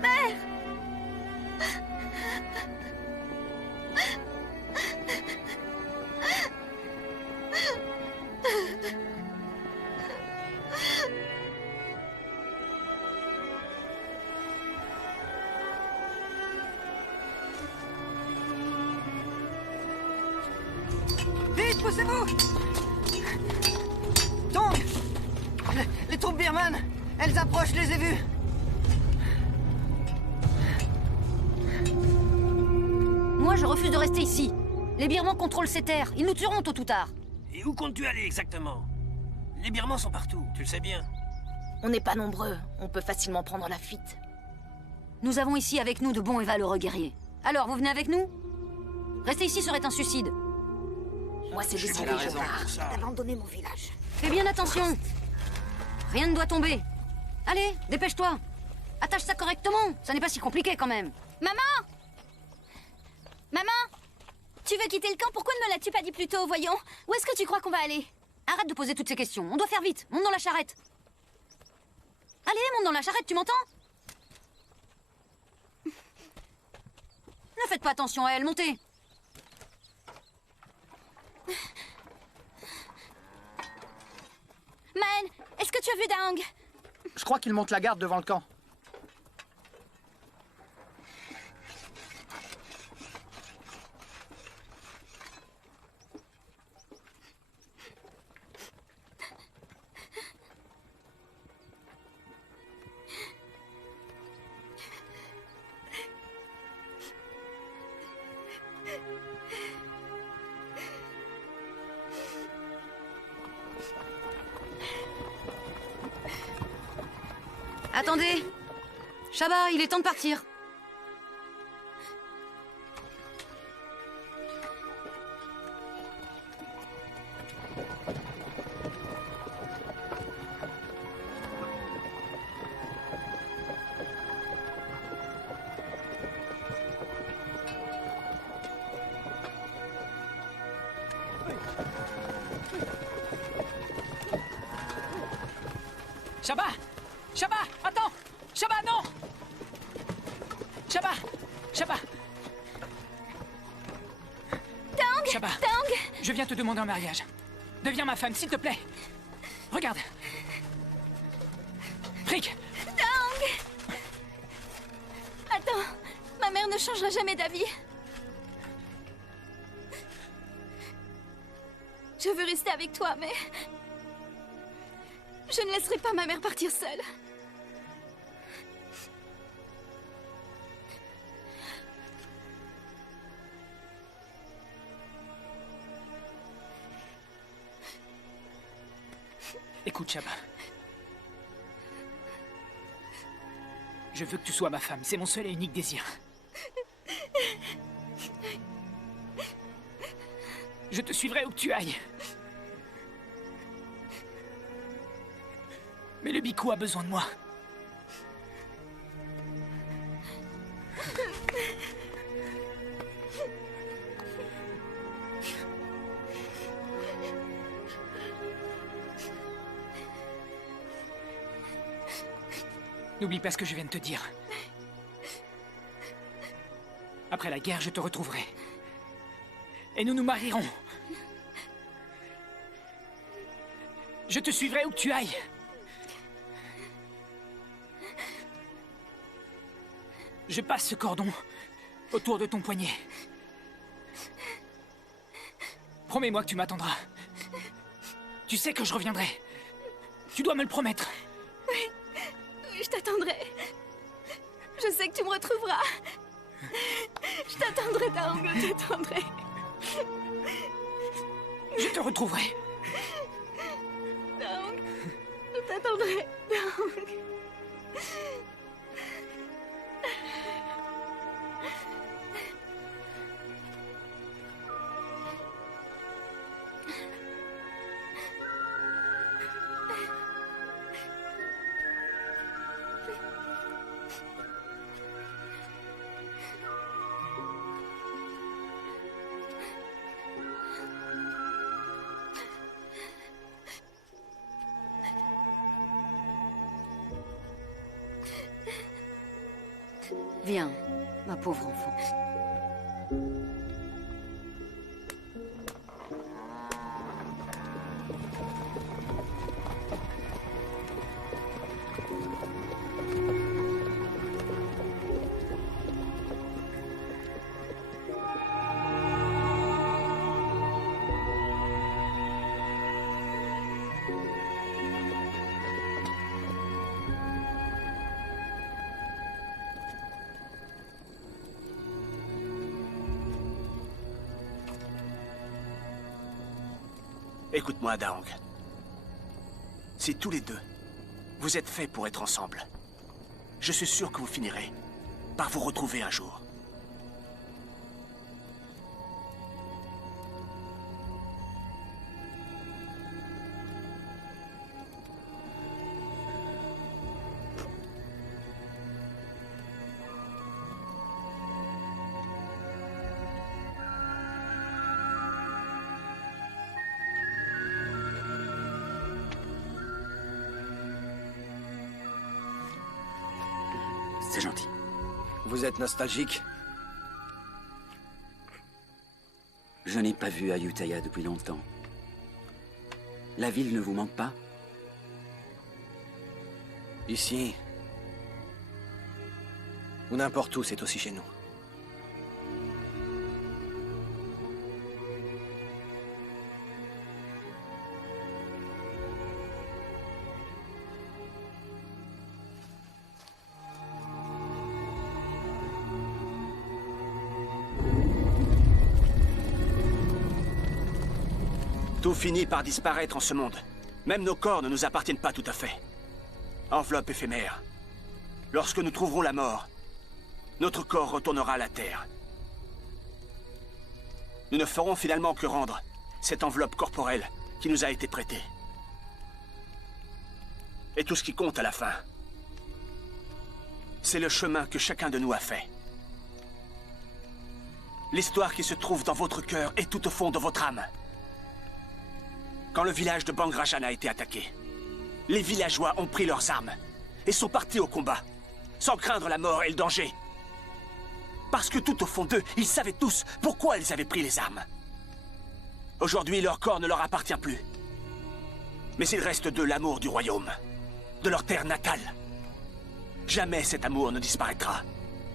Mère. Vite, poussez-vous! Tong! Les troupes birmanes! Elles approchent, je les ai vues! Moi, je refuse de rester ici. Les Birmans contrôlent ces terres. Ils nous tueront tôt ou tard. Et où comptes-tu aller exactement? Les Birmans sont partout, tu le sais bien. On n'est pas nombreux. On peut facilement prendre la fuite. Nous avons ici avec nous de bons et valeureux guerriers. Alors, vous venez avec nous? Rester ici serait un suicide. Moi, c'est décidé, je pars. Abandonner mon village. Fais bien attention. Rien ne doit tomber. Allez, dépêche-toi. Attache ça correctement. Ça n'est pas si compliqué quand même. Maman! Maman! Tu veux quitter le camp? Pourquoi ne me l'as-tu pas dit plus tôt, voyons? Où est-ce que tu crois qu'on va aller? Arrête de poser toutes ces questions. On doit faire vite. Monte dans la charrette. Allez, monte dans la charrette, tu m'entends? Ne faites pas attention à elle, montez. Man, est-ce que tu as vu Daang? Je crois qu'il monte la garde devant le camp. Attendez. Shaba, il est temps de partir. Shaba! Shaba! Attends! Shaba, non! Shaba! Shaba! Daang! Shaba! Daang! Je viens te demander en mariage. Deviens ma femme, s'il te plaît. Regarde. Rick! Daang! Attends, ma mère ne changera jamais d'avis. Je veux rester avec toi, mais... je ne laisserai pas ma mère partir seule. Écoute, Shaba. Je veux que tu sois ma femme. C'est mon seul et unique désir. Je te suivrai où que tu ailles. Mais le Bikou a besoin de moi. N'oublie pas ce que je viens de te dire. Après la guerre, je te retrouverai. Et nous nous marierons. Je te suivrai où que tu ailles. Je passe ce cordon autour de ton poignet. Promets-moi que tu m'attendras. Tu sais que je reviendrai. Tu dois me le promettre. Oui, je t'attendrai. Je sais que tu me retrouveras. Je t'attendrai, Daang, je t'attendrai. Je te retrouverai. Daang, je t'attendrai, Daang. Viens, ma pauvre enfant. Écoute-moi, Daang. Si tous les deux, vous êtes faits pour être ensemble, je suis sûr que vous finirez par vous retrouver un jour. C'est gentil. Vous êtes nostalgique? Je n'ai pas vu Ayutthaya depuis longtemps. La ville ne vous manque pas? Ici, ou n'importe où, c'est aussi chez nous. Tout finit par disparaître en ce monde. Même nos corps ne nous appartiennent pas tout à fait. Enveloppe éphémère. Lorsque nous trouverons la mort, notre corps retournera à la Terre. Nous ne ferons finalement que rendre cette enveloppe corporelle qui nous a été prêtée. Et tout ce qui compte à la fin, c'est le chemin que chacun de nous a fait. L'histoire qui se trouve dans votre cœur et tout au fond de votre âme. Quand le village de Bangrajan a été attaqué, les villageois ont pris leurs armes et sont partis au combat, sans craindre la mort et le danger. Parce que tout au fond d'eux, ils savaient tous pourquoi ils avaient pris les armes. Aujourd'hui, leur corps ne leur appartient plus. Mais il reste d'eux l'amour du royaume, de leur terre natale. Jamais cet amour ne disparaîtra,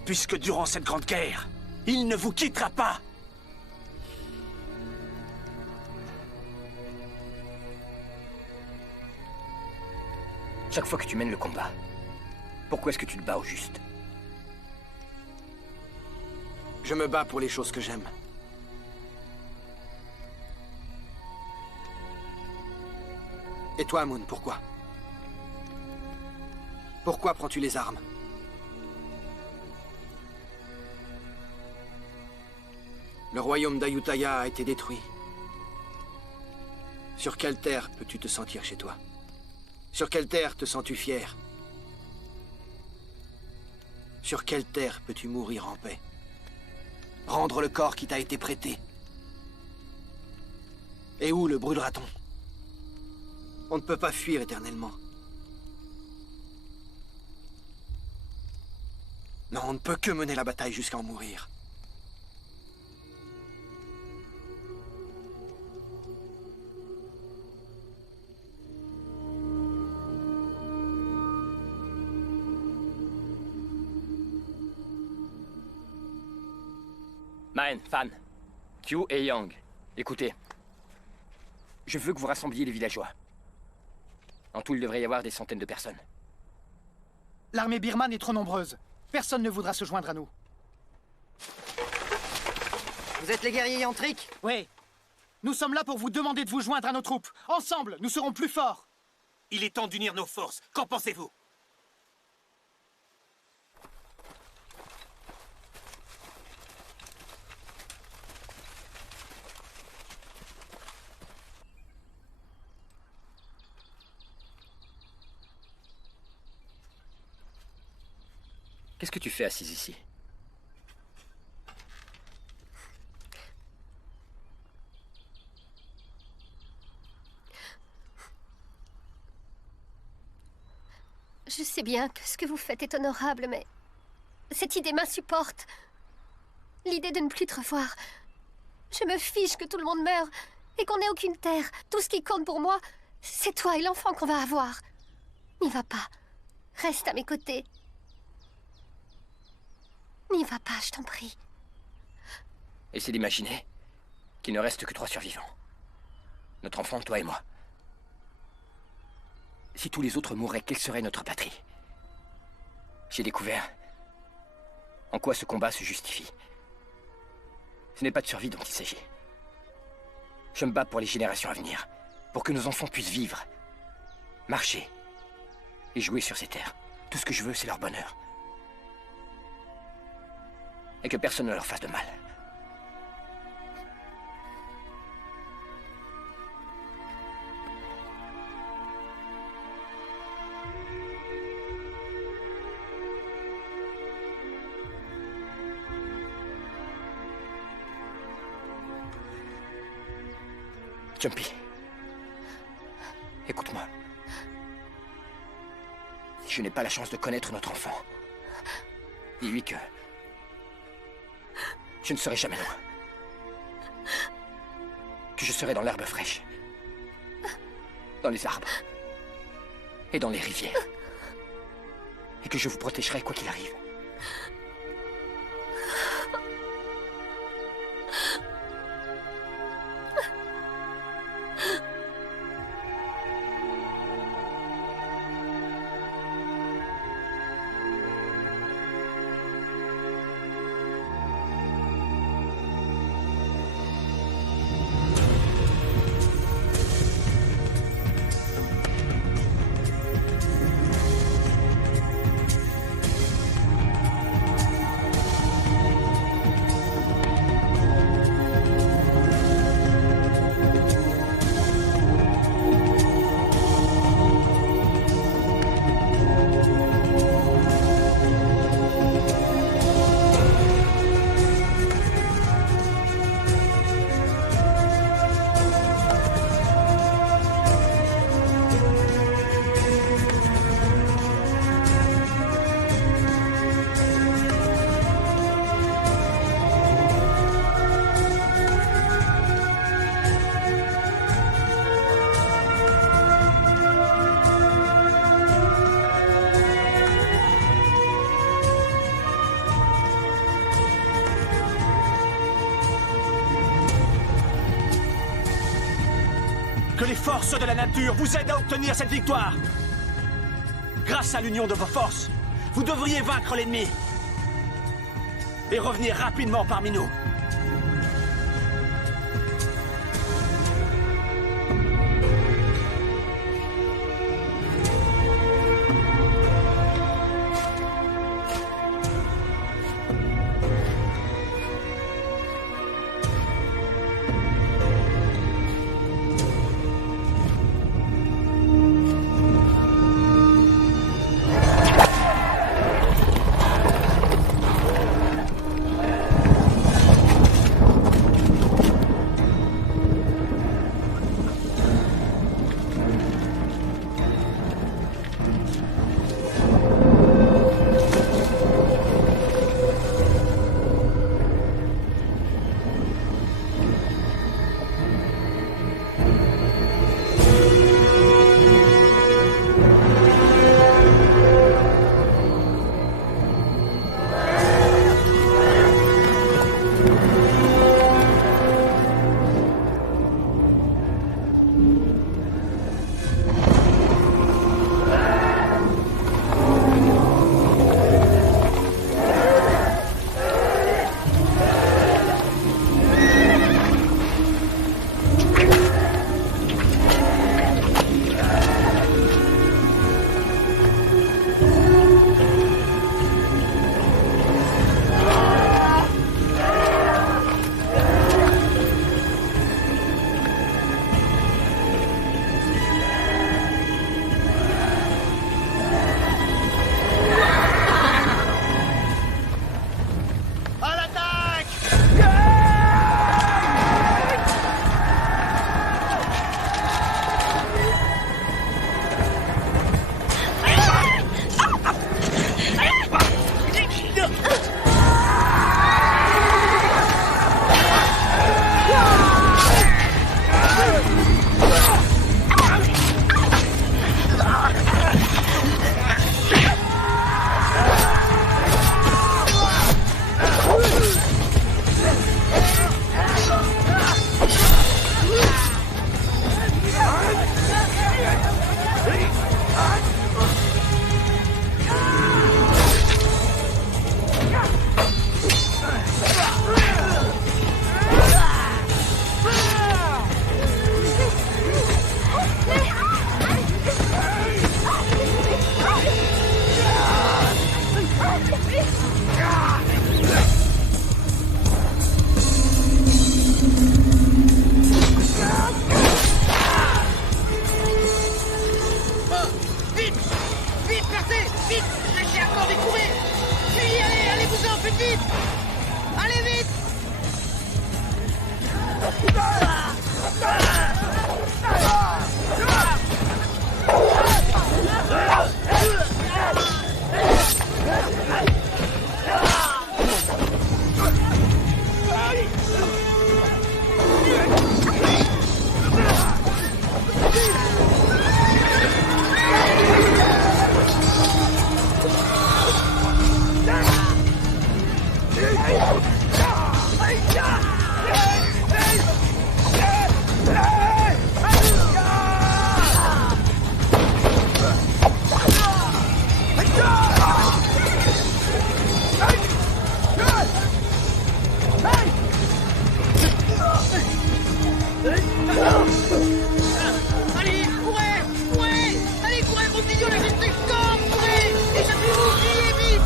puisque durant cette grande guerre, il ne vous quittera pas. Chaque fois que tu mènes le combat, pourquoi est-ce que tu te bats au juste? Je me bats pour les choses que j'aime. Et toi, Moon, pourquoi? Pourquoi prends-tu les armes? Le royaume d'Ayutthaya a été détruit. Sur quelle terre peux-tu te sentir chez toi? Sur quelle terre te sens-tu fier? Sur quelle terre peux-tu mourir en paix? Rendre le corps qui t'a été prêté? Et où le brûlera-t-on? On ne peut pas fuir éternellement. Non, on ne peut que mener la bataille jusqu'à en mourir. Man, Fan, Q et Yang, écoutez. Je veux que vous rassembliez les villageois. En tout, il devrait y avoir des centaines de personnes. L'armée birmane est trop nombreuse. Personne ne voudra se joindre à nous. Vous êtes les guerriers yantriques? Oui. Nous sommes là pour vous demander de vous joindre à nos troupes. Ensemble, nous serons plus forts. Il est temps d'unir nos forces. Qu'en pensez-vous? Qu'est-ce que tu fais assise ici? Je sais bien que ce que vous faites est honorable, mais Cette idée m'insupporte. L'idée de ne plus te revoir. Je me fiche que tout le monde meure et qu'on n'ait aucune terre. Tout ce qui compte pour moi, c'est toi et l'enfant qu'on va avoir. N'y va pas. Reste à mes côtés. N'y va pas, je t'en prie. Essaie d'imaginer qu'il ne reste que 3 survivants. Notre enfant, toi et moi. Si tous les autres mouraient, quelle serait notre patrie? J'ai découvert en quoi ce combat se justifie. Ce n'est pas de survie dont il s'agit. Je me bats pour les générations à venir, pour que nos enfants puissent vivre, marcher et jouer sur ces terres. Tout ce que je veux, c'est leur bonheur. Et que personne ne leur fasse de mal. Jumpy, écoute-moi. Si je n'ai pas la chance de connaître notre enfant, dis-lui que je ne serai jamais loin. Que je serai dans l'herbe fraîche, dans les arbres et dans les rivières. Et que je vous protégerai quoi qu'il arrive. Que les forces de la nature vous aident à obtenir cette victoire. Grâce à l'union de vos forces, vous devriez vaincre l'ennemi et revenir rapidement parmi nous. Vite! Lâchez la corde et courez! Fuyez, allez-vous-en, faites vite! Allez vite! Allez, courez! Courez! Allez, courez, mon idiot, la résistance! Courez! Échappez-vous, criez vite!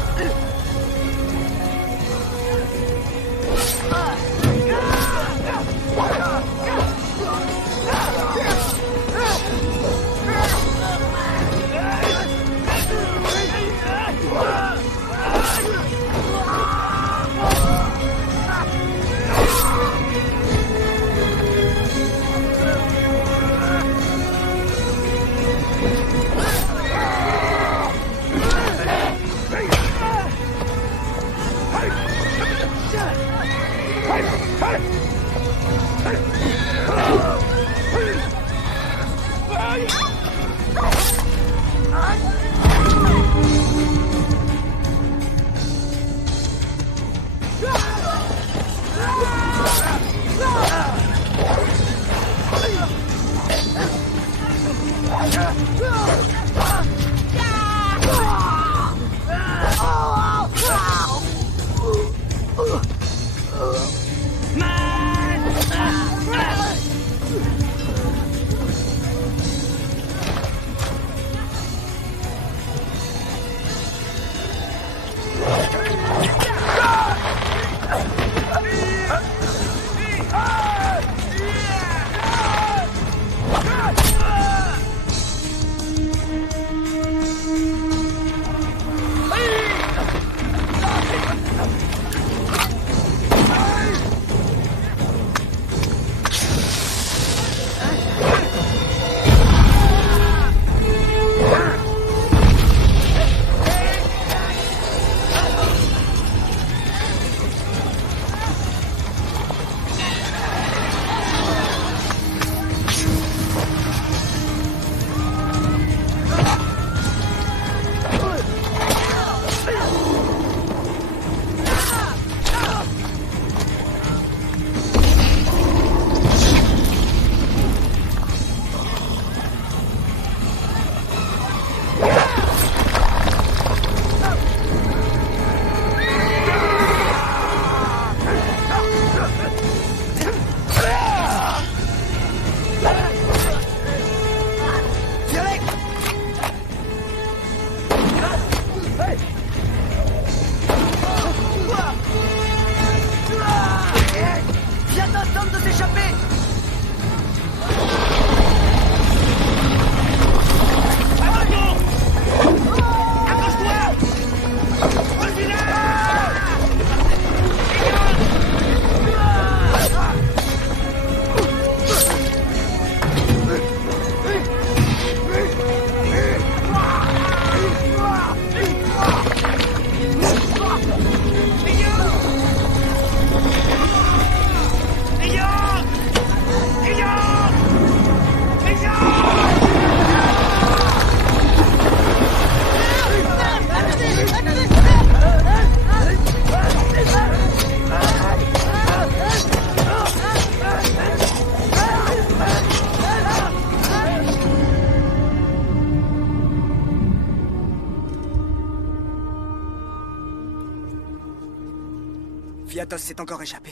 Viatos s'est encore échappé.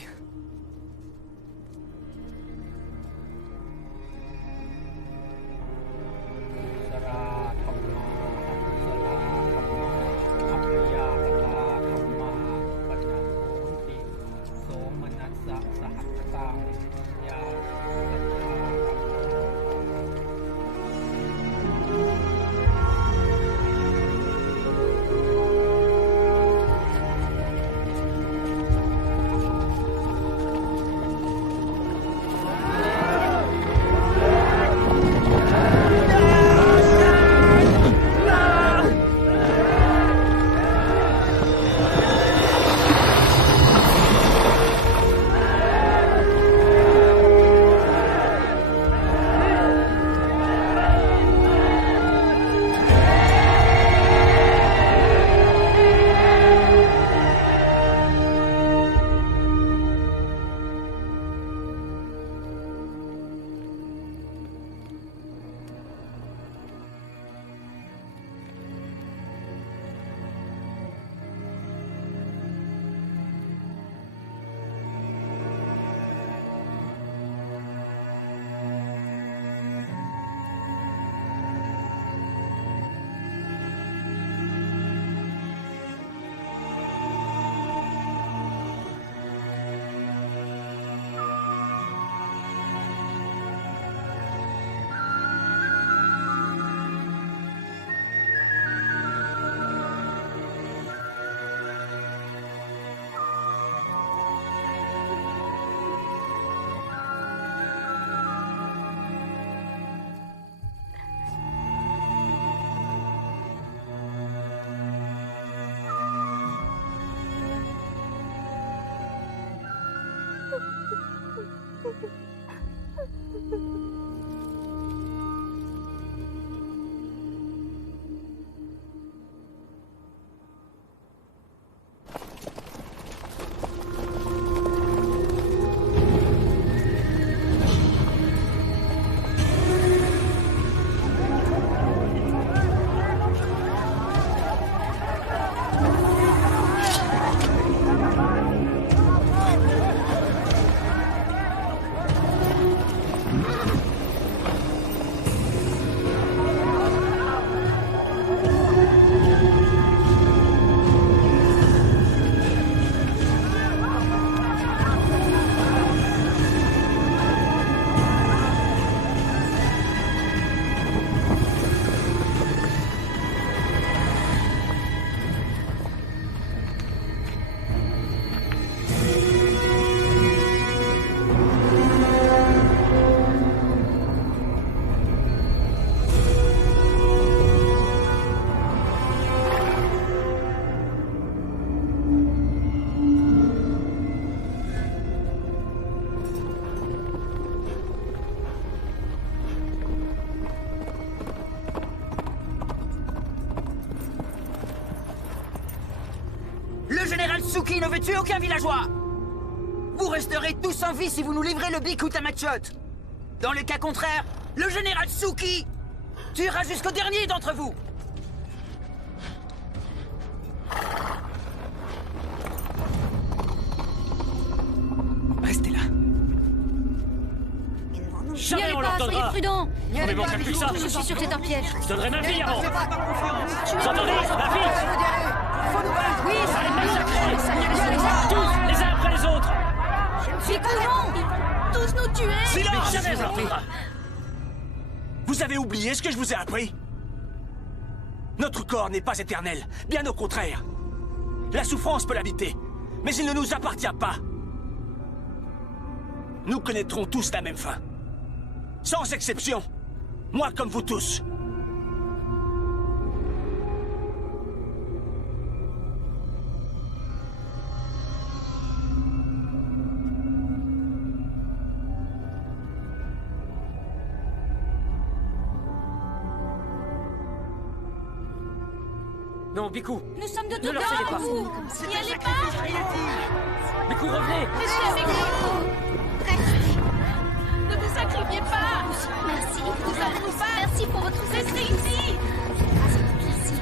Suki ne veut tuer aucun villageois. Vous resterez tous en vie si vous nous livrez le Biku Tamachot. Dans le cas contraire, le général Suki tuera jusqu'au dernier d'entre vous. Restez là. Jamais on leur donnera. Prudent. On ne manquerait plus que ça. Je suis sûr que c'est un piège. Je donnerai ma vie avant. Vous entendez, ma fille? Oui, Allez, massacrez. Tous, les uns après les autres. C'est comment? Tous nous tuer. Silence! Jamais je leur donnera. Vous avez oublié ce que je vous ai appris? Notre corps n'est pas éternel, bien au contraire. La souffrance peut l'habiter, mais il ne nous appartient pas. Nous connaîtrons tous la même fin. Sans exception. Moi comme vous tous. Non, Biku. Nous sommes de Ne tout leur cédez pas. N'y allez pas. Biku, revenez. Restez avec nous. Ne vous sacrifiez pas. Merci. Nous avons pas. Merci pour votre Restez ici. Merci.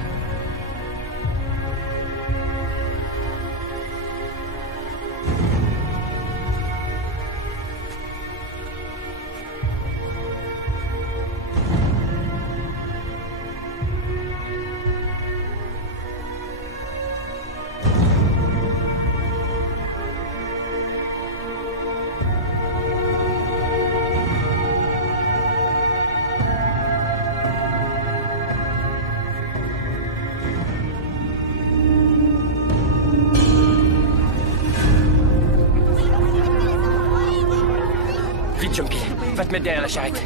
Vite, Jumpy, va te mettre derrière la charrette.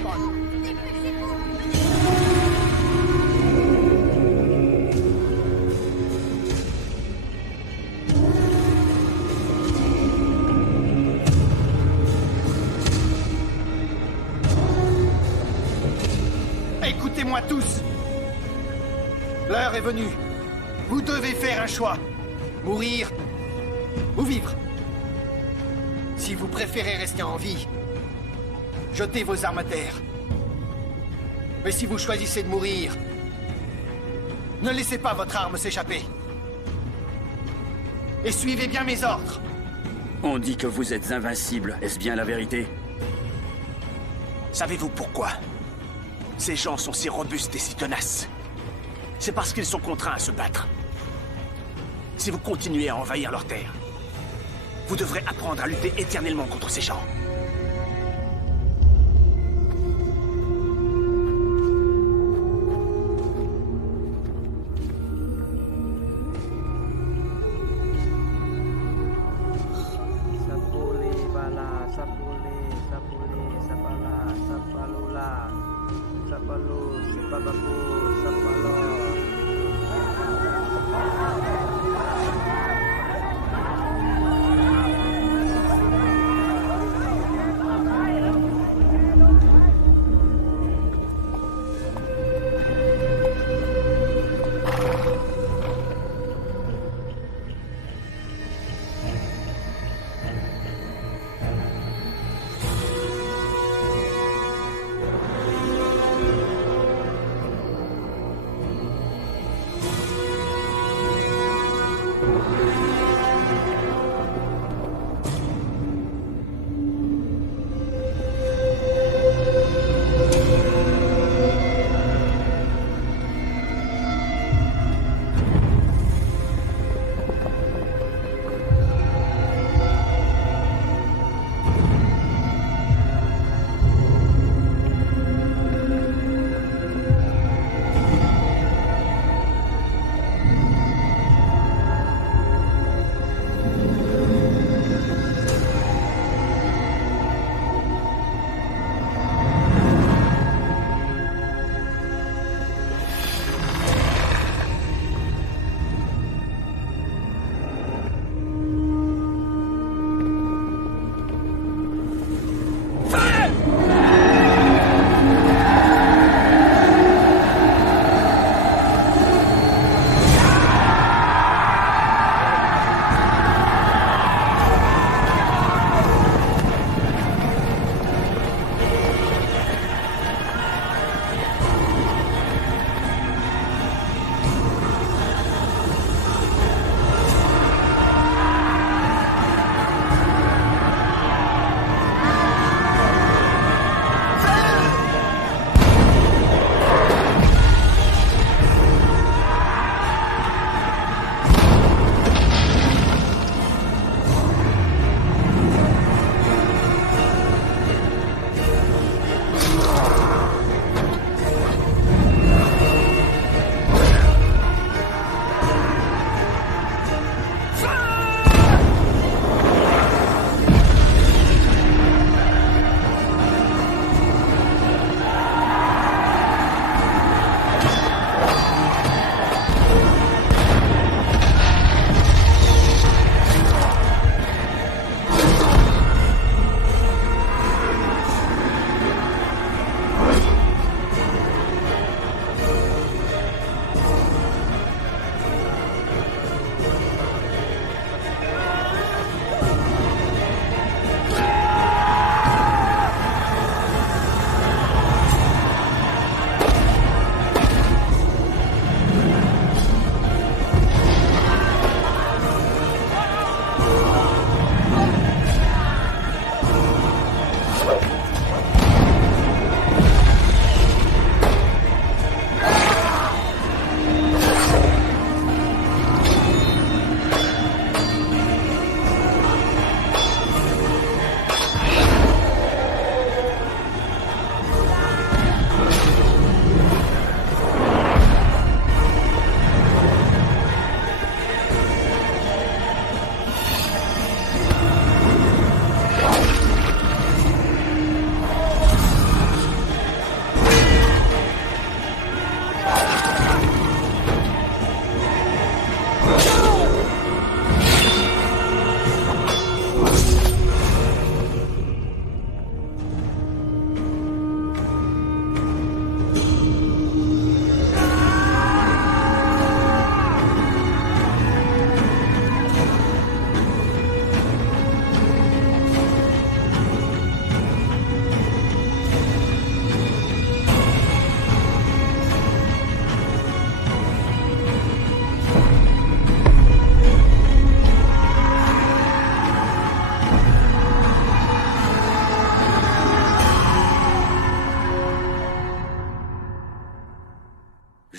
Écoutez-moi tous. L'heure est venue. Vous devez faire un choix. Mourir ou vivre. Si vous préférez rester en vie, jetez vos armes à terre. Mais si vous choisissez de mourir, ne laissez pas votre arme s'échapper. Et suivez bien mes ordres. On dit que vous êtes invincible. Est-ce bien la vérité? Savez-vous pourquoi ces gens sont si robustes et si tenaces? C'est parce qu'ils sont contraints à se battre. Si vous continuez à envahir leur terre, vous devrez apprendre à lutter éternellement contre ces gens.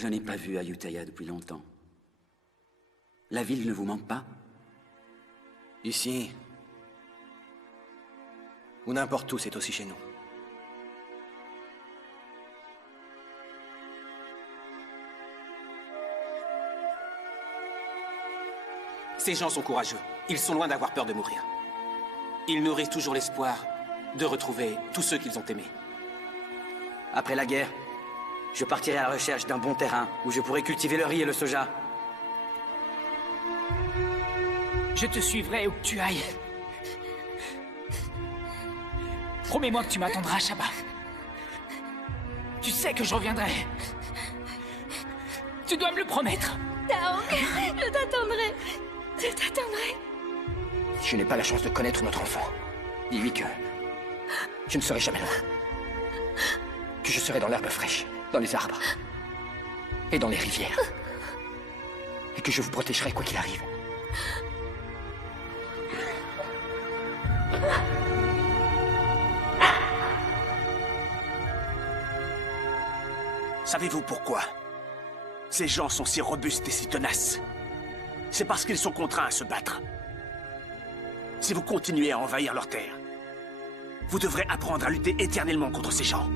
Je n'ai pas vu Ayutthaya depuis longtemps. La ville ne vous manque pas? Ici, ou n'importe où, c'est aussi chez nous. Ces gens sont courageux. Ils sont loin d'avoir peur de mourir. Ils nourrissent toujours l'espoir de retrouver tous ceux qu'ils ont aimés. Après la guerre, je partirai à la recherche d'un bon terrain où je pourrai cultiver le riz et le soja. Je te suivrai où que tu ailles. Promets-moi que tu m'attendras, Shaba. Tu sais que je reviendrai. Tu dois me le promettre. Taong, je t'attendrai. Je t'attendrai. Si je n'ai pas la chance de connaître notre enfant, dis-lui que je ne serai jamais loin. Que je serai dans l'herbe fraîche, dans les arbres et dans les rivières. Et que je vous protégerai quoi qu'il arrive. Savez-vous pourquoi ces gens sont si robustes et si tenaces? C'est parce qu'ils sont contraints à se battre. Si vous continuez à envahir leurs terres, vous devrez apprendre à lutter éternellement contre ces gens.